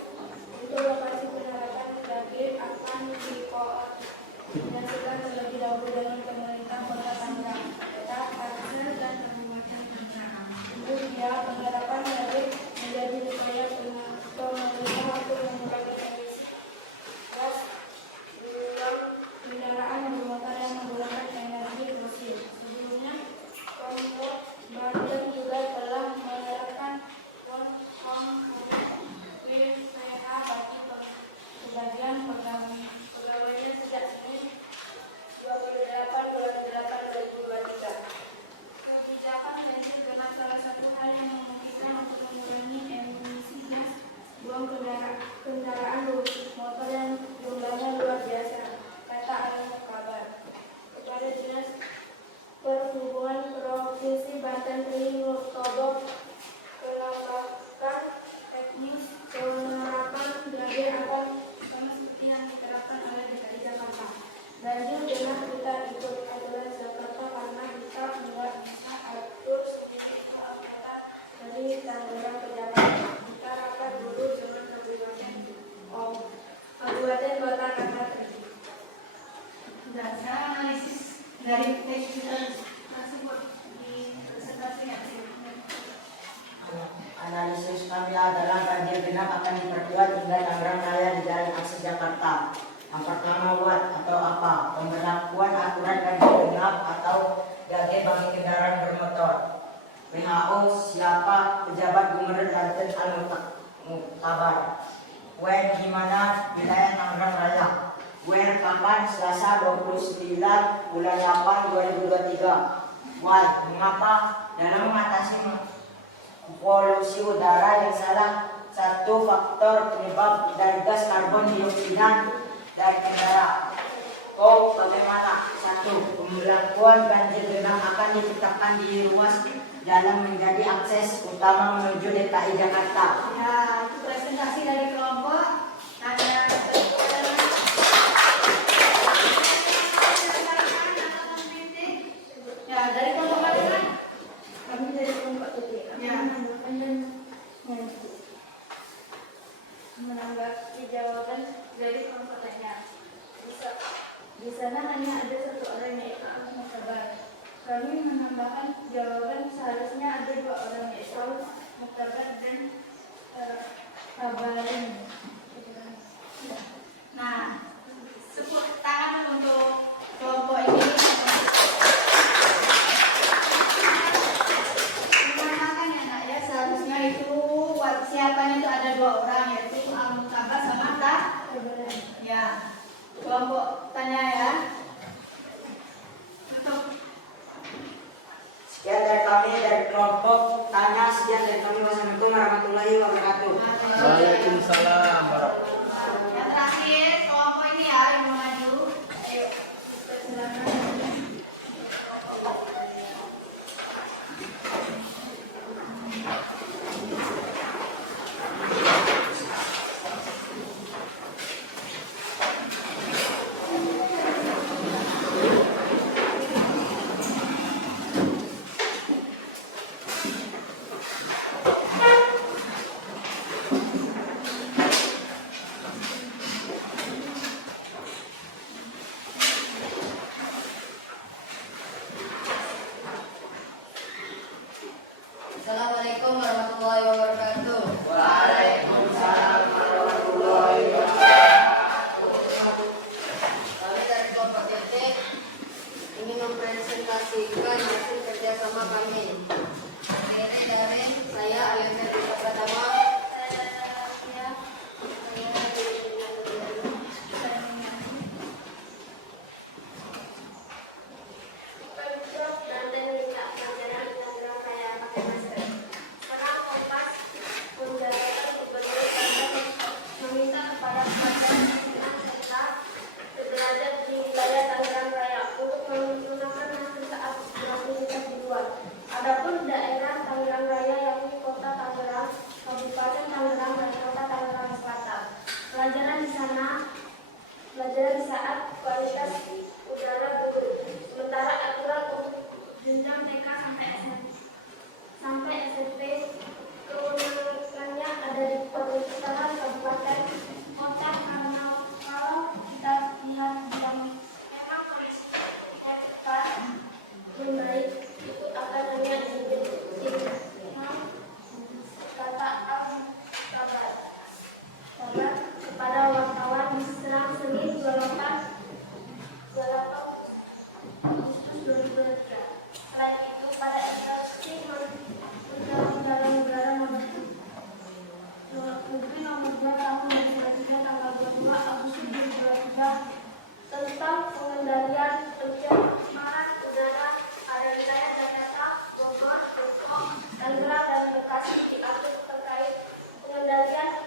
untuk lokasi penerapan ganjil akan dikoordinasikan terlebih dahulu dengan pemerintah Kota Tangerang, Kota Tangsel dan Kabupaten Tangerang. Kemudian penerapan ganjil menjadi upaya pemerintah untuk mengurangi emisi gas buang kendaraan bermotor yang menggunakan energi fosil. Sebelumnya, Pemkot Banten juga telah menerapkan WPH bagi sebagian pegawainya sejak Senin 28 bulan 8 2023. Kebijakan ganjil genap salah satu hal yang memungkinkan untuk mengurangi emisi gas buang kendaraan motor yang jumlahnya luar biasa, kata Al-Kabar. Kepada Dinas Perhubungan Provinsi Banten Tri Nurtodo menambahkan teknis penerapan ganjil akan sama seperti yang diterapkan oleh DKI Jakarta. Ganjil genap kita ikut aturan Jakarta karena kita nggak bisa atur sendiri kota dari Tangerang ke Jakarta. Kita rapat dulu dengan kabupaten kota kata Dasar analisis dari teks tersebut di presentasinya. Analisis kami adalah ganjil genap akan diperkuat hingga Tangerang Raya di Jalan Akses Jakarta. Yang pertama, what atau apa? Pemberlakuan aturan ganjil genap atau GAG bagi kendaraan bermotor. WHO, siapa? Pejabat Gubernur Banten Al-Kabar. When, di mana? Wilayah Tangerang Raya. Where, kapan? Selasa 29 bulan 8 2023. Why? Mengapa? Dalam mengatasi polusi udara yang salah satu faktor penyebab dari gas karbon dioksida dari kendaraan. Bagaimana? 1. Pemberlakuan ganjil genap akan ditetapkan di ruas jalan menjadi akses utama menuju DKI Jakarta. Ya, itu presentasi dari kelompok. Tanya ya, dari kelompok mana? kami dari kelompok titik. Ya. Menanggapi jawaban dari kelompok lainnya. Di sana hanya ada satu orang yaitu Al-Mukhtabar. Kami menambahkan jawaban seharusnya ada dua orang yaitu Al-Mukhtabar dan Kabarin. Nah, tepuk tangan untuk kelompok ini. Menambahkan ya nak ya, seharusnya itu siapanya itu ada dua orang yaitu Al-Mukhtabar sama Kabarin. Ya, kelompok tanya ya. Untuk Sekian dari kami dari kelompok tanya. Sekian dari kami. Wassalamualaikum warahmatullahi wabarakatuh. Waalaikumsalam warahmatullahi. yang terakhir kelompok ini ya yang mau maju. Ayo, silakan.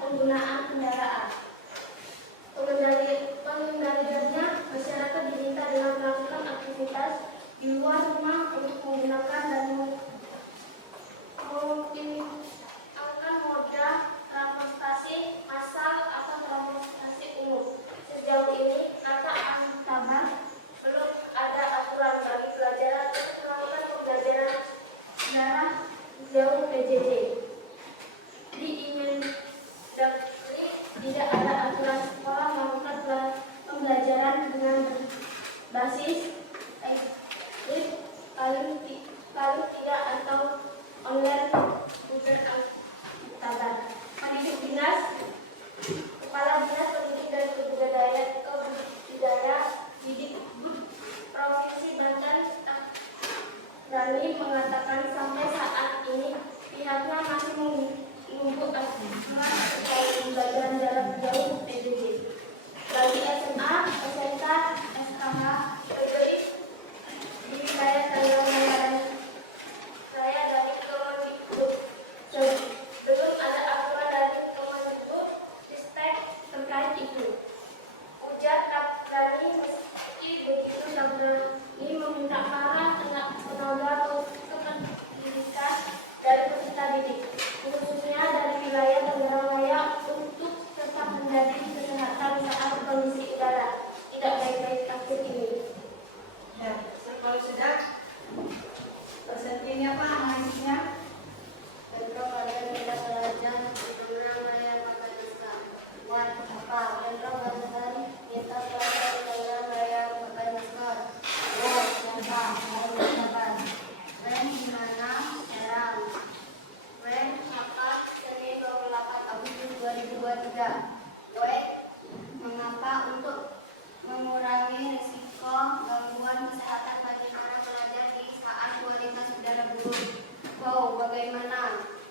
penggunaan kendaraan. Pengendaliannya, masyarakat diminta dalam melakukan aktivitas di luar rumah untuk menggunakan dan mempertimbangkan moda transportasi massal atau transportasi umum. Sejauh ini, kata Antabar belum ada aturan bagi pelajaran untuk melakukan pembelajaran jarak jauh PJJ. Di Mendagri tidak ada aturan sekolah melakukan pembelajaran dengan basis hybrid paling tidak atau online. Ujar Antabar. Pendidik Dinas Kepala Dinas Pendidik dan Kebudayaan Dikbud Provinsi Banten Dani mengatakan sampai saat ini pihaknya masih menunggu aturan terkait pembelajaran jarak jauh PJJ. Bagi SMA, SMK, SKH, PGRI di wilayah Tangerang Raya dari Kemendikbud, belum ada aturan dari Kemendikbud Ristek terkait itu. Ujar Kapdani, meski begitu Kapdani meminta para tenaga kependidikan dari peserta didik, khususnya dari wilayah Tangerang Raya, untuk tetap menjadi kesehatan saat kondisi udara tidak baik-baik akhir ini. Ya, kalau sudah presentasinya apa analisisnya? Bentrok badan tindak pelajaran Tangerang Raya Afghanistan. Wan apa? Bentrok badan tindak pelajaran Tangerang Raya Afghanistan. Wan apa? Afghanistan. Wen di mana? Serang. Wen apa? Senin 28 Agustus 2023. Wen mengapa untuk mengurangi risiko gangguan kesehatan bagi para pelajar di saat kualitas udara buruk. Wow, bagaimana?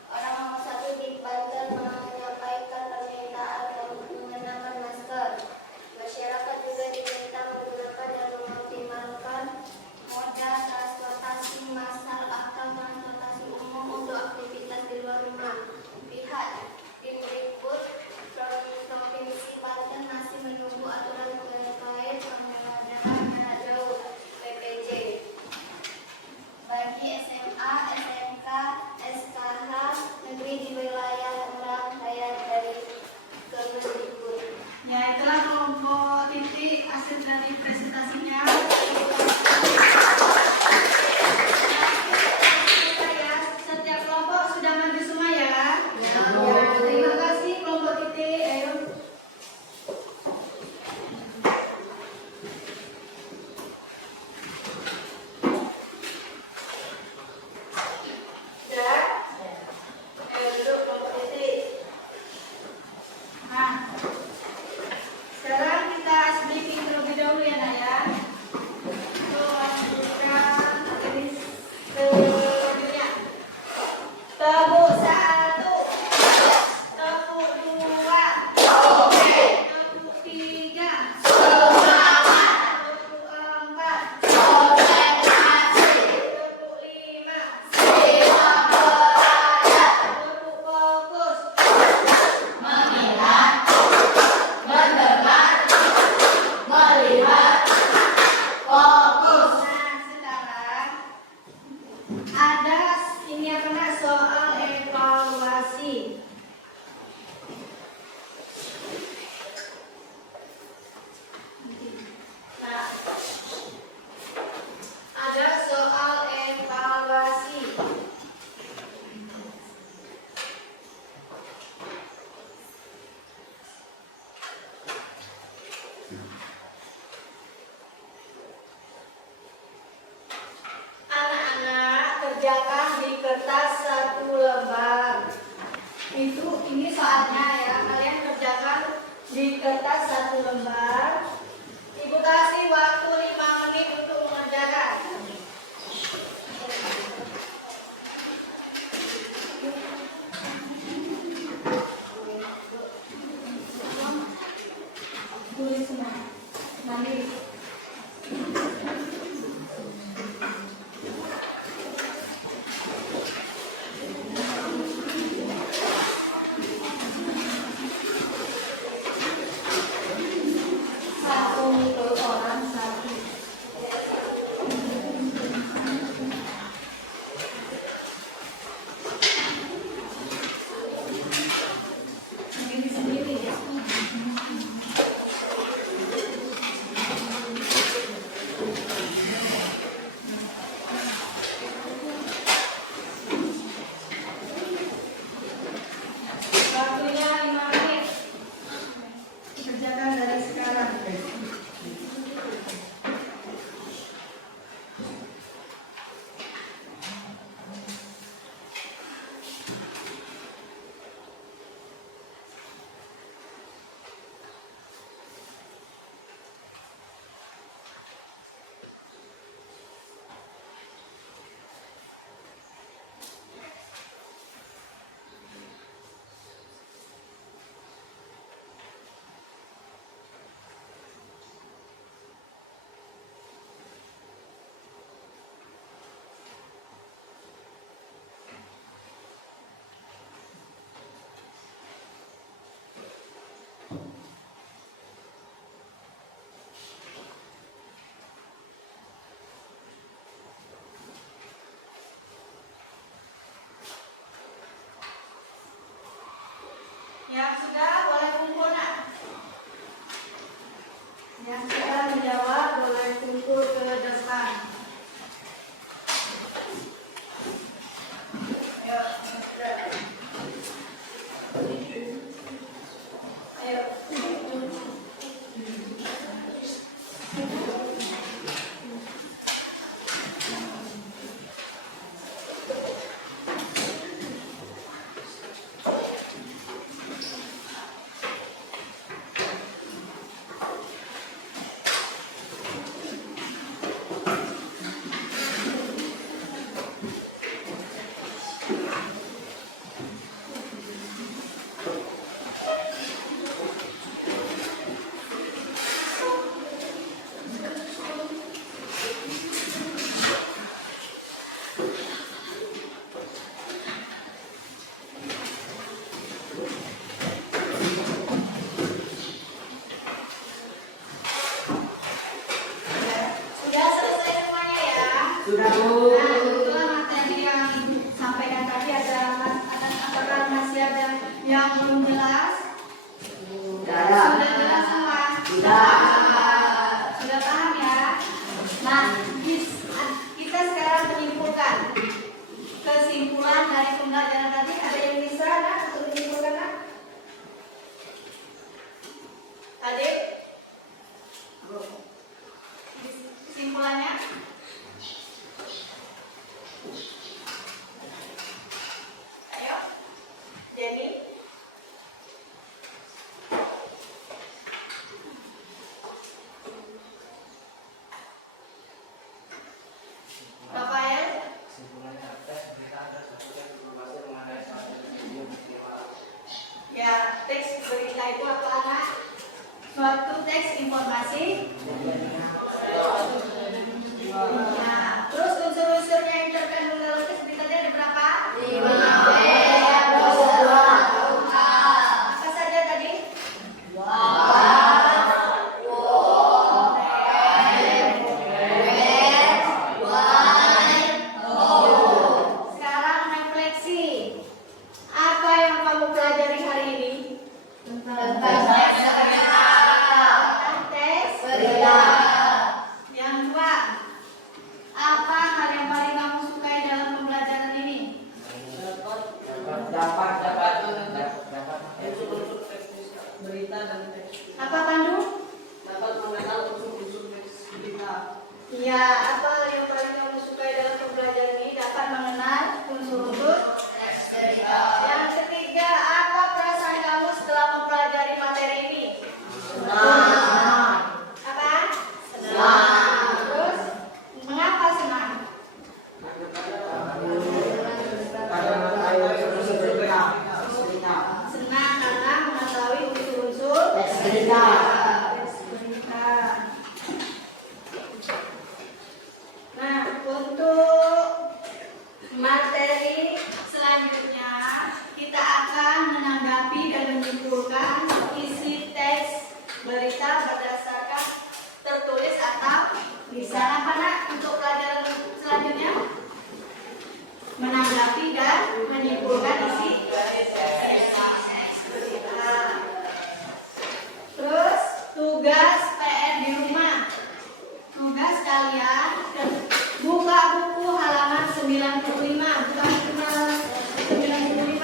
Orang nomor 1 di Banten menyampaikan permintaan mengenakan masker. Masyarakat juga diminta menggunakan dan mengoptimalkan moda transportasi massal atau transportasi umum untuk aktivitas di luar rumah. Pihak Dikbud Provinsi Banten masih menunggu aturan terkait pembelajaran jarak jauh PPJ. Bagi SMA, SMK, SKH negeri di wilayah Tangerang Raya dari Kemendikbud. Ya, itulah kelompok titik hasil dari presentasinya. Setiap kelompok sudah maju semua ya. Ya, terima kasih kelompok titik. Ayo. Dan duduk kelompok titik. Nah, sekarang kita briefing terlebih dahulu ya, Nak ya. Lanjutkan ini selanjutnya. Tepuk 1, tepuk 2, tepuk 3, tepuk 4, tepuk 5, tepuk fokus. Fokus. Nah, sekarang ada ini apa nak soal evaluasi. Nah, ada soal evaluasi. Anak-anak kerjakan di kertas 1 lembar. Ini soalnya ya, kalian kerjakan di kertas 1 lembar. Ibu kasih waktu 5 menit untuk mengerjakan. Tulis semua. Mandiri. Yang sudah boleh kumpul nak. Yang sudah menjawab boleh kumpul ke depan. Ayo. Ayo. Sudah selesai semuanya ya. Sudah Bu. Nah, itulah materi yang disampaikan tadi. Apakah masih ada yang belum jelas? Sudah. Sudah jelas semua? Sudah. Sudah paham ya? Nah, kita sekarang menyimpulkan kesimpulan dari pembelajaran tadi. Ada yang bisa nak untuk menyimpulkan nak? Adik? Kesimpulannya? Ayo, Jenny. Rafael. Ya, teks berita itu apa anak? Suatu teks informasi. Nah, terus unsur-unsurnya yang terkandung dalam teks beritanya ada berapa? 5. Apa saja tadi? Sekarang refleksi. Apa yang kamu pelajari hari ini? Tentang teks berita. Yang dua, apa hal yang paling kamu sukai dalam pembelajaran ini? Dapat Berita dan teks. Apa Pandu? Dapat mengenal unsur-unsur teks berita. Ya, apa yang paling kamu sukai dalam pembelajaran ini? Dapat mengenal unsur-unsur teks berita. Yang ketiga, apa perasaan kamu setelah mempelajari materi ini? Apa? Terus, mengapa senang? Senang karena mengetahui unsur-unsur Teks berita. teks berita. Nah, untuk materi selanjutnya kita akan menanggapi dan menyimpulkan isi teks berita berdasarkan tertulis atau lisan. Apa nak untuk pelajaran selanjutnya? Menanggapi dan menyimpulkan isi teks berita. Terus tugas PR di rumah. Tugas kalian buka buku halaman 95, bukan halaman 95.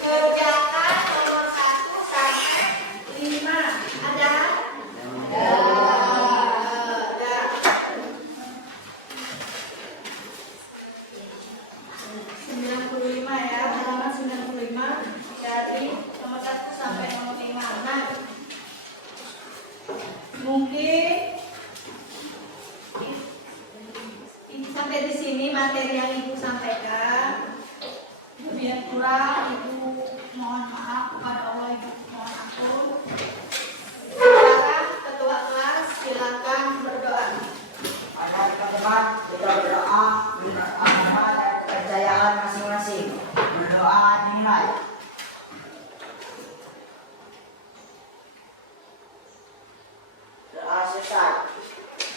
Kerjakan nomor 1 sampai 5. Ada? Ada. 95 ya, halaman 95 dari nomor 1 sampai nomor 5. Nah, mungkin sampai di sini materi yang Ibu sampaikan. Lebih kurang Ibu mohon maaf kepada Allah, Ibu mohon ampun. Sekarang ketua kelas silakan berdoa. Ada teman kita berdoa minta agama dan kepercayaan masing-masing. Berdoa dimulai. Doa selesai.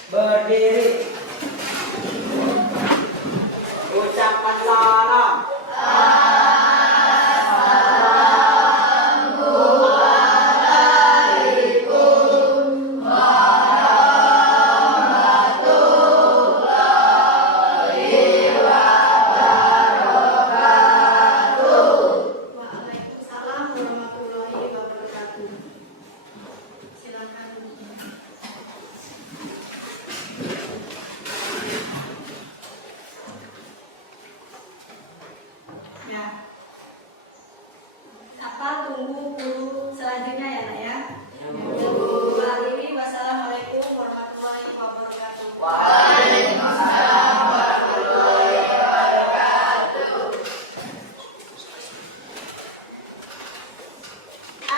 Berdiri. Ucapkan salam. tunggu guru selanjutnya ya nak ya. Ya, Bu. Hari ini wassalamualaikum warahmatullahi wabarakatuh. Waalaikumsalam.